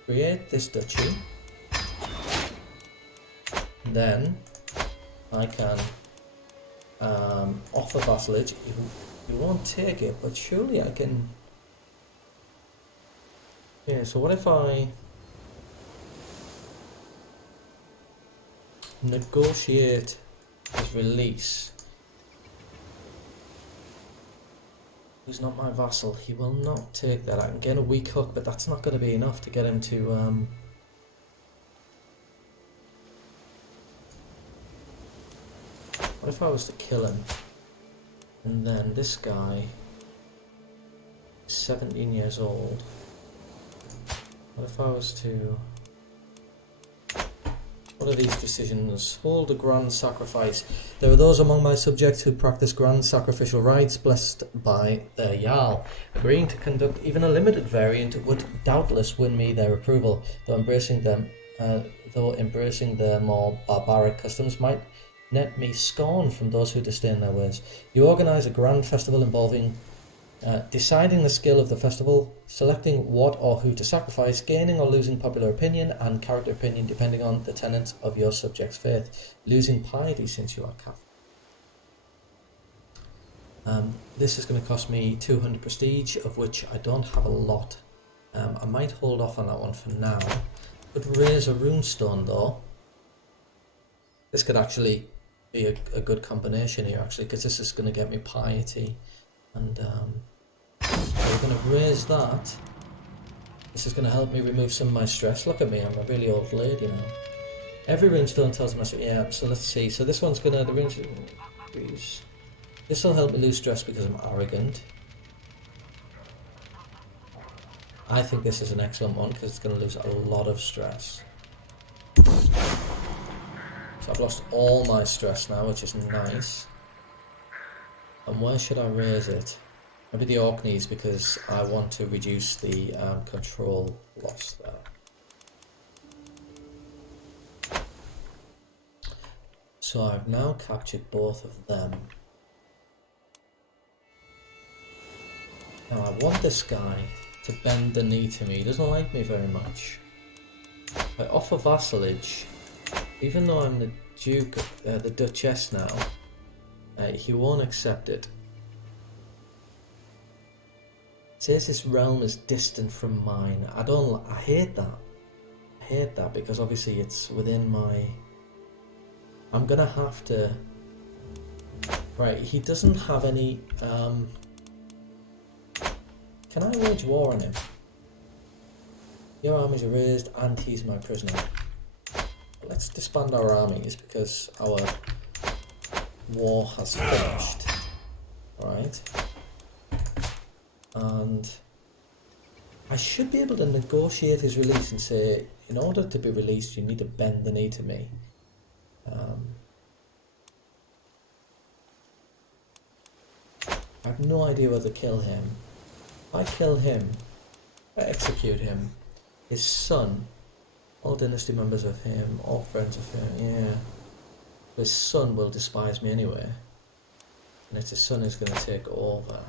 create this duchy. Then I can offer vassalage. You won't take it, but surely I can. Yeah, so what if I negotiate his release? He's not my vassal. He will not take that. I can get a weak hook, but that's not going to be enough to get him to. What if I was to kill him? And then this guy is 17 years old. What if I was to... What are these decisions? Hold a grand sacrifice. There are those among my subjects who practice grand sacrificial rites blessed by their Jarl. Agreeing to conduct even a limited variant would doubtless win me their approval, though embracing their more barbaric customs might net me scorn from those who disdain their ways. You organise a grand festival involving deciding the skill of the festival, selecting what or who to sacrifice, gaining or losing popular opinion and character opinion depending on the tenets of your subject's faith, losing piety since you are Catholic. This is going to cost me 200 prestige, of which I don't have a lot. I might hold off on that one for now. Could raise a runestone though. This could actually be a good combination here actually, because this is going to get me piety. And so we're going to raise that. This is going to help me remove some of my stress. Look at me, I'm a really old lady now. Every runestone tells me, yeah, so let's see. So this one's going to, the runestone, this will help me lose stress because I'm arrogant. I think this is an excellent one because it's going to lose a lot of stress. So I've lost all my stress now, which is nice. And where should I raise it? Maybe the Orkneys, because I want to reduce the control loss there. So I've now captured both of them. Now I want this guy to bend the knee to me. He doesn't like me very much. If I offer vassalage, even though I'm the Duke, the Duchess now, he won't accept it. It says this realm is distant from mine. I hate that. I hate that because obviously it's within my... I'm gonna have to... Right, he doesn't have any... Can I wage war on him? Your armies are raised and he's my prisoner. Let's disband our armies because our war has finished. Right. And I should be able to negotiate his release and say, in order to be released, you need to bend the knee to me. I have no idea whether to kill him. If I kill him, if I execute him, his son, all dynasty members of him, all friends of him, yeah. His son will despise me anyway. And it's his son who's going to take over.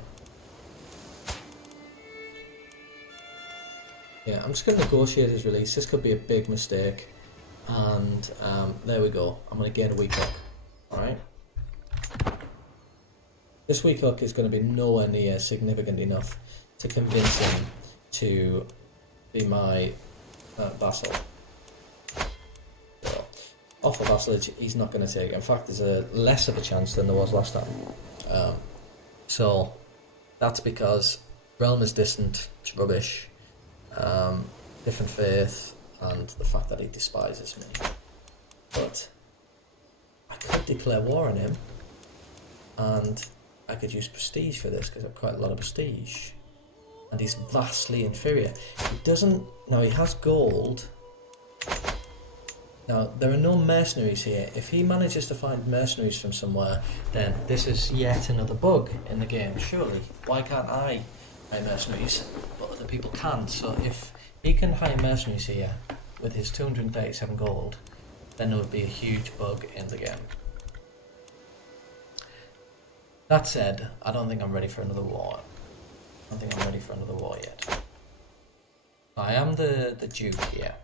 Yeah, I'm just going to negotiate his release. This could be a big mistake. And there we go. I'm going to gain a weak hook. Alright. This weak hook is going to be nowhere near significant enough to convince him to be my vassal. So, offer vassalage, he's not going to take it. In fact, there's a less of a chance than there was last time. So that's because realm is distant, it's rubbish, different faith, and the fact that he despises me. But I could declare war on him, and I could use prestige for this because I have quite a lot of prestige. And he's vastly inferior. He doesn't... Now, he has gold. Now, there are no mercenaries here. If he manages to find mercenaries from somewhere, then this is yet another bug in the game, surely. Why can't I hire mercenaries, but other people can't? So if he can hire mercenaries here with his 237 gold, then there would be a huge bug in the game. That said, I don't think I'm ready for another war. I don't think I'm ready for another war yet. I am the Duke here.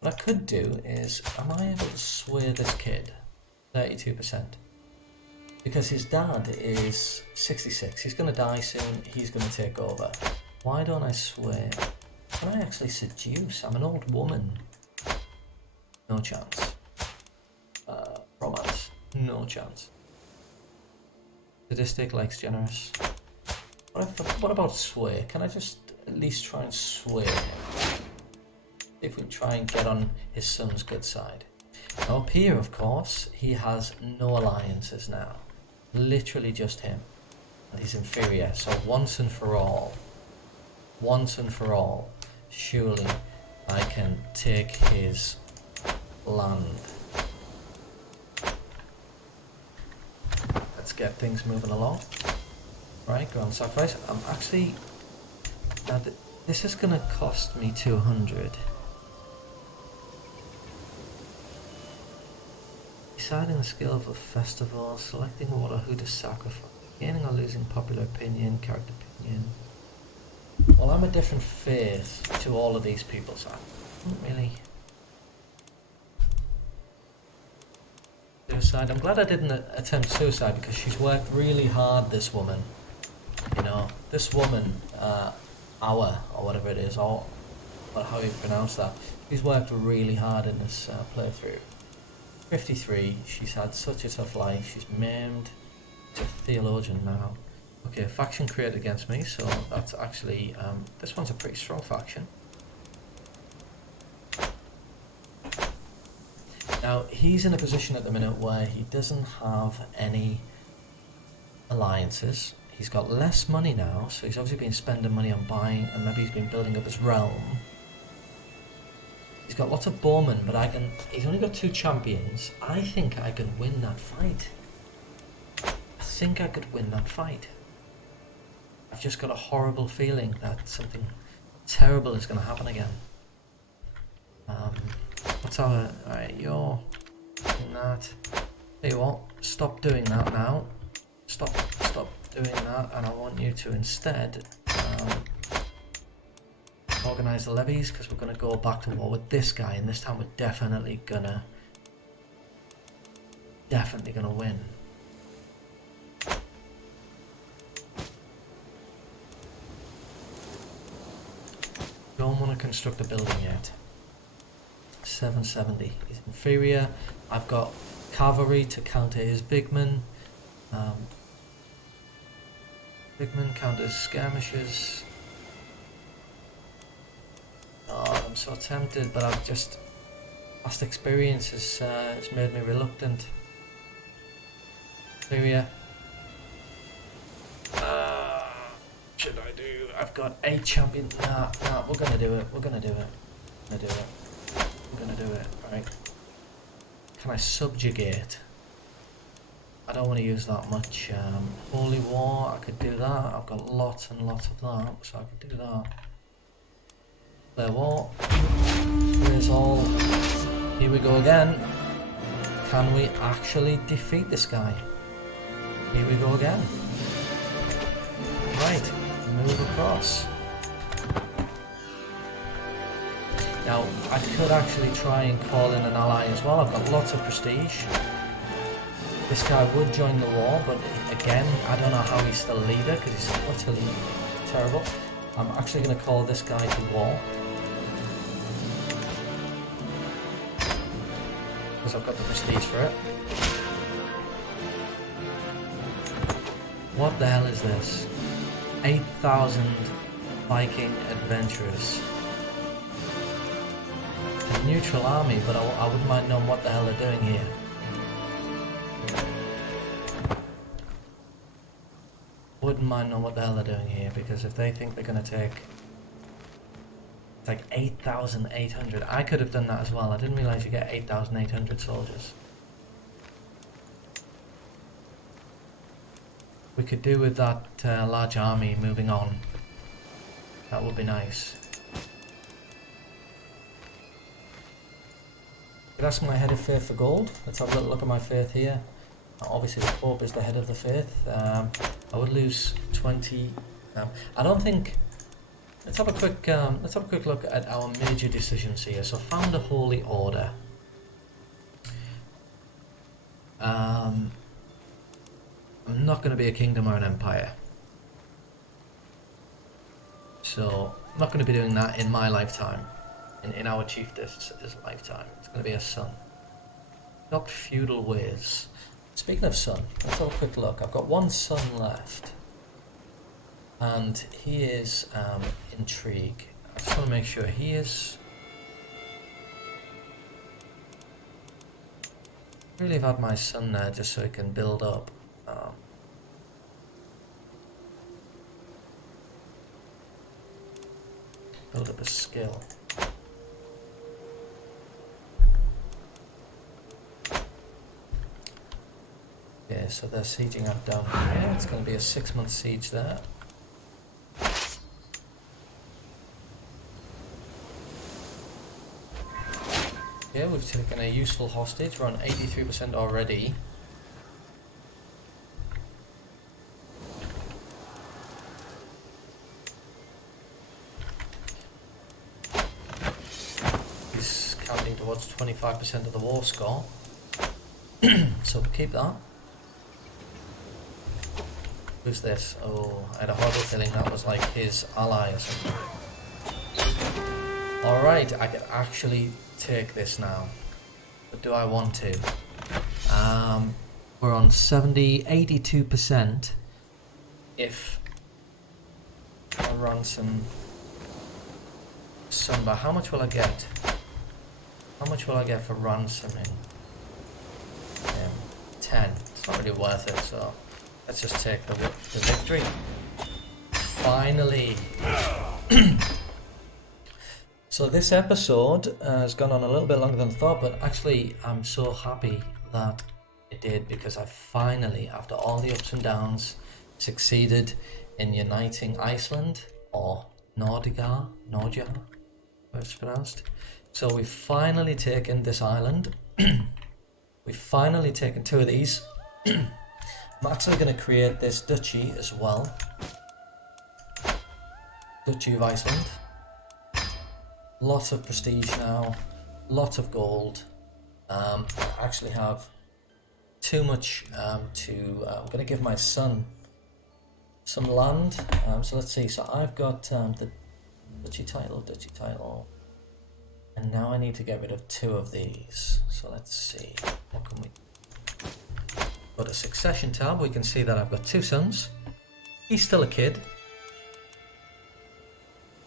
What I could do is, am I able to sway this kid? 32%. Because his dad is 66. He's going to die soon. He's going to take over. Why don't I sway? Can I actually seduce? I'm an old woman. No chance. Romance. No chance. Sadistic likes generous. What about sway? Can I just at least try and sway him? If we try and get on his son's good side. Now up here, of course, he has no alliances now. Literally just him. And he's inferior. So once and for all, surely I can take his land. Let's get things moving along. Right, go on sacrifice. I'm actually... Now this is going to cost me 200. Deciding the skill of a festival, selecting order who to sacrifice, gaining or losing popular opinion, character opinion. Well, I'm a different faith to all of these people, so I don't really... Suicide. I'm glad I didn't attempt suicide because she's worked really hard, this woman. You know, this woman, Aour, or whatever it is, or how you pronounce that, she's worked really hard in this playthrough. 53, she's had such a tough life, she's maimed, she's a theologian now. Okay, a faction created against me, so that's actually, this one's a pretty strong faction. Now, he's in a position at the minute where he doesn't have any alliances. He's got less money now, so he's obviously been spending money on buying, and maybe he's been building up his realm. He's got lots of bowmen, but he's only got 2 champions. I think I can win that fight. I think I could win that fight. I've just got a horrible feeling that something terrible is going to happen again. What's our... Alright, you're doing that. Tell you what, stop doing that now. Stop doing that, and I want you to instead organise the levies, because we're going to go back to war with this guy, and this time we're definitely gonna win. Don't want to construct a building yet. 770 is inferior. I've got cavalry to counter his bigmen. Bigmen counters skirmishers. Oh, I'm so tempted, but I've just... Past experience has made me reluctant. Inferior. Should I do? I've got 8 champions. Nah, we're gonna do it. We're gonna do it. Right. Can I subjugate? I don't want to use that much. Holy War, I could do that. I've got lots and lots of that, so I could do that. There, war. Here's all. Here we go again. Can we actually defeat this guy? Here we go again. Right, move across. Now, I could actually try and call in an ally as well. I've got lots of prestige. This guy would join the war, but again, I don't know how he's still a leader because he's utterly terrible. I'm actually going to call this guy to war. Because I've got the prestige for it. What the hell is this? 8,000 Viking adventurers. It's a neutral army, but I wouldn't mind knowing what the hell they're doing here. Wouldn't mind knowing what the hell they're doing here, because if they think they're going to take... It's like 8,800. I could have done that as well. I didn't realise you get 8,800 soldiers. We could do with that large army moving on. That would be nice. That's my head of faith for gold. Let's have a little look at my faith here. Obviously the Pope is the head of the faith. I would lose 20. I don't think. Let's have a quick look at our major decisions here. So found a holy order. I'm not going to be a kingdom or an empire. So I'm not going to be doing that in my lifetime. In our Chieftess' lifetime. It's going to be a son. Not feudal ways. Speaking of son, let's have a quick look. I've got one son left. And he is Intrigue. I just want to make sure he is... Really have had my son there just so he can build up. Build up a skill. Yeah, so they're sieging up down here. It's going to be a 6-month siege there. Yeah, we've taken a useful hostage. We're on 83% already. He's counting towards 25% of the war score. So we'll keep that. Who's this? Oh, I had a horrible feeling that was like his ally or something. Alright, I can actually take this now. But do I want to? We're on 82%. If I ransom Sunba, how much will I get? How much will I get for ransoming? 10. It's not really worth it, so let's just take the victory. Finally. So this episode has gone on a little bit longer than I thought, but actually I'm so happy that it did, because I finally, after all the ups and downs, succeeded in uniting Iceland, or Nordiga, how it's pronounced. So we've finally taken this island. We've finally taken 2 of these. I'm actually going to create this duchy as well. Duchy of Iceland. Lots of prestige now. Lots of gold. I actually have too much I'm going to give my son some land. So let's see. So I've got the duchy title. And now I need to get rid of 2 of these. So let's see. What can we... Go to succession tab. We can see that I've got 2 sons. He's still a kid.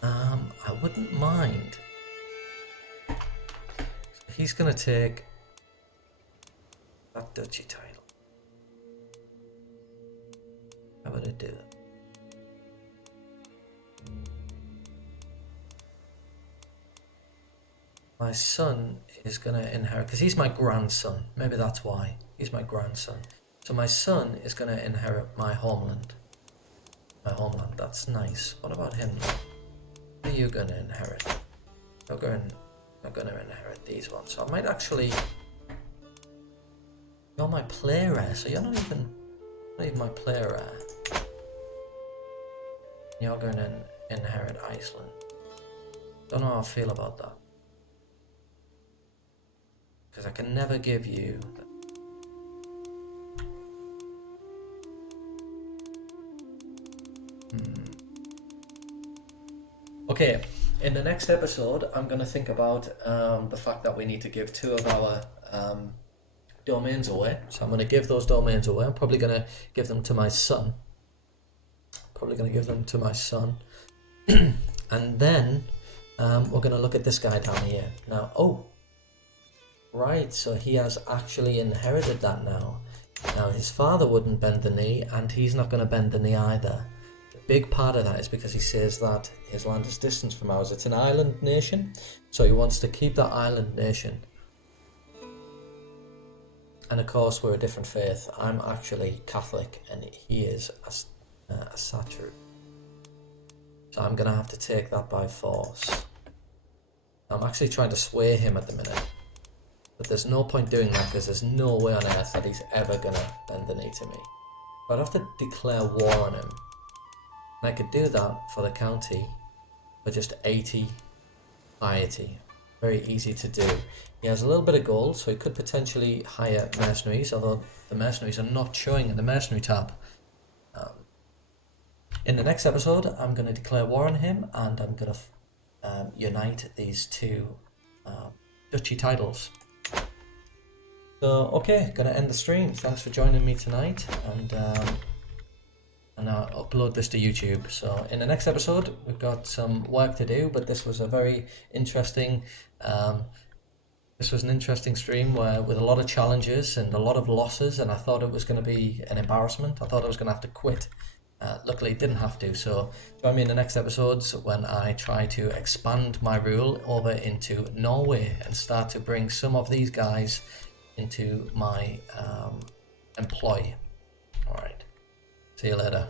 I wouldn't mind. So he's going to take that duchy title. How would I do it? My son is going to inherit, because he's my grandson. Maybe that's why. He's my grandson. So my son is going to inherit my homeland. My homeland, that's nice. What about him? What are you going to inherit? You're going to inherit these ones. So I might actually... You're my player heir, so you're not even my player heir. You're going to inherit Iceland. Don't know how I feel about that. because I can never give you. Okay, in the next episode, I'm going to think about the fact that we need to give 2 of our domains away. So I'm going to give those domains away. I'm probably going to give them to my son. And then we're going to look at this guy down here. Now, oh, right, so he has actually inherited that now. Now, his father wouldn't bend the knee, and he's not going to bend the knee either. Big part of that is because he says that his land is distant from ours. It's an island nation, so he wants to keep that island nation. And of course, we're a different faith. I'm actually Catholic, and he is a Satyr. So I'm going to have to take that by force. I'm actually trying to sway him at the minute, but there's no point doing that because there's no way on earth that he's ever going to bend the knee to me. But I'd have to declare war on him. And I could do that for the county for just 80 piety. Very easy to do. He has a little bit of gold, so he could potentially hire mercenaries, although the mercenaries are not showing in the mercenary tab. In the next episode, I'm going to declare war on him, and I'm going to unite these 2 duchy titles. So, okay, going to end the stream. Thanks for joining me tonight, and I'll upload this to YouTube. So in the next episode, we've got some work to do, but this was a very interesting, this was an interesting stream with a lot of challenges and a lot of losses, and I thought it was going to be an embarrassment. I thought I was going to have to quit. Luckily, didn't have to. So join me in the next episodes when I try to expand my rule over into Norway and start to bring some of these guys into my employ. All right. See you later.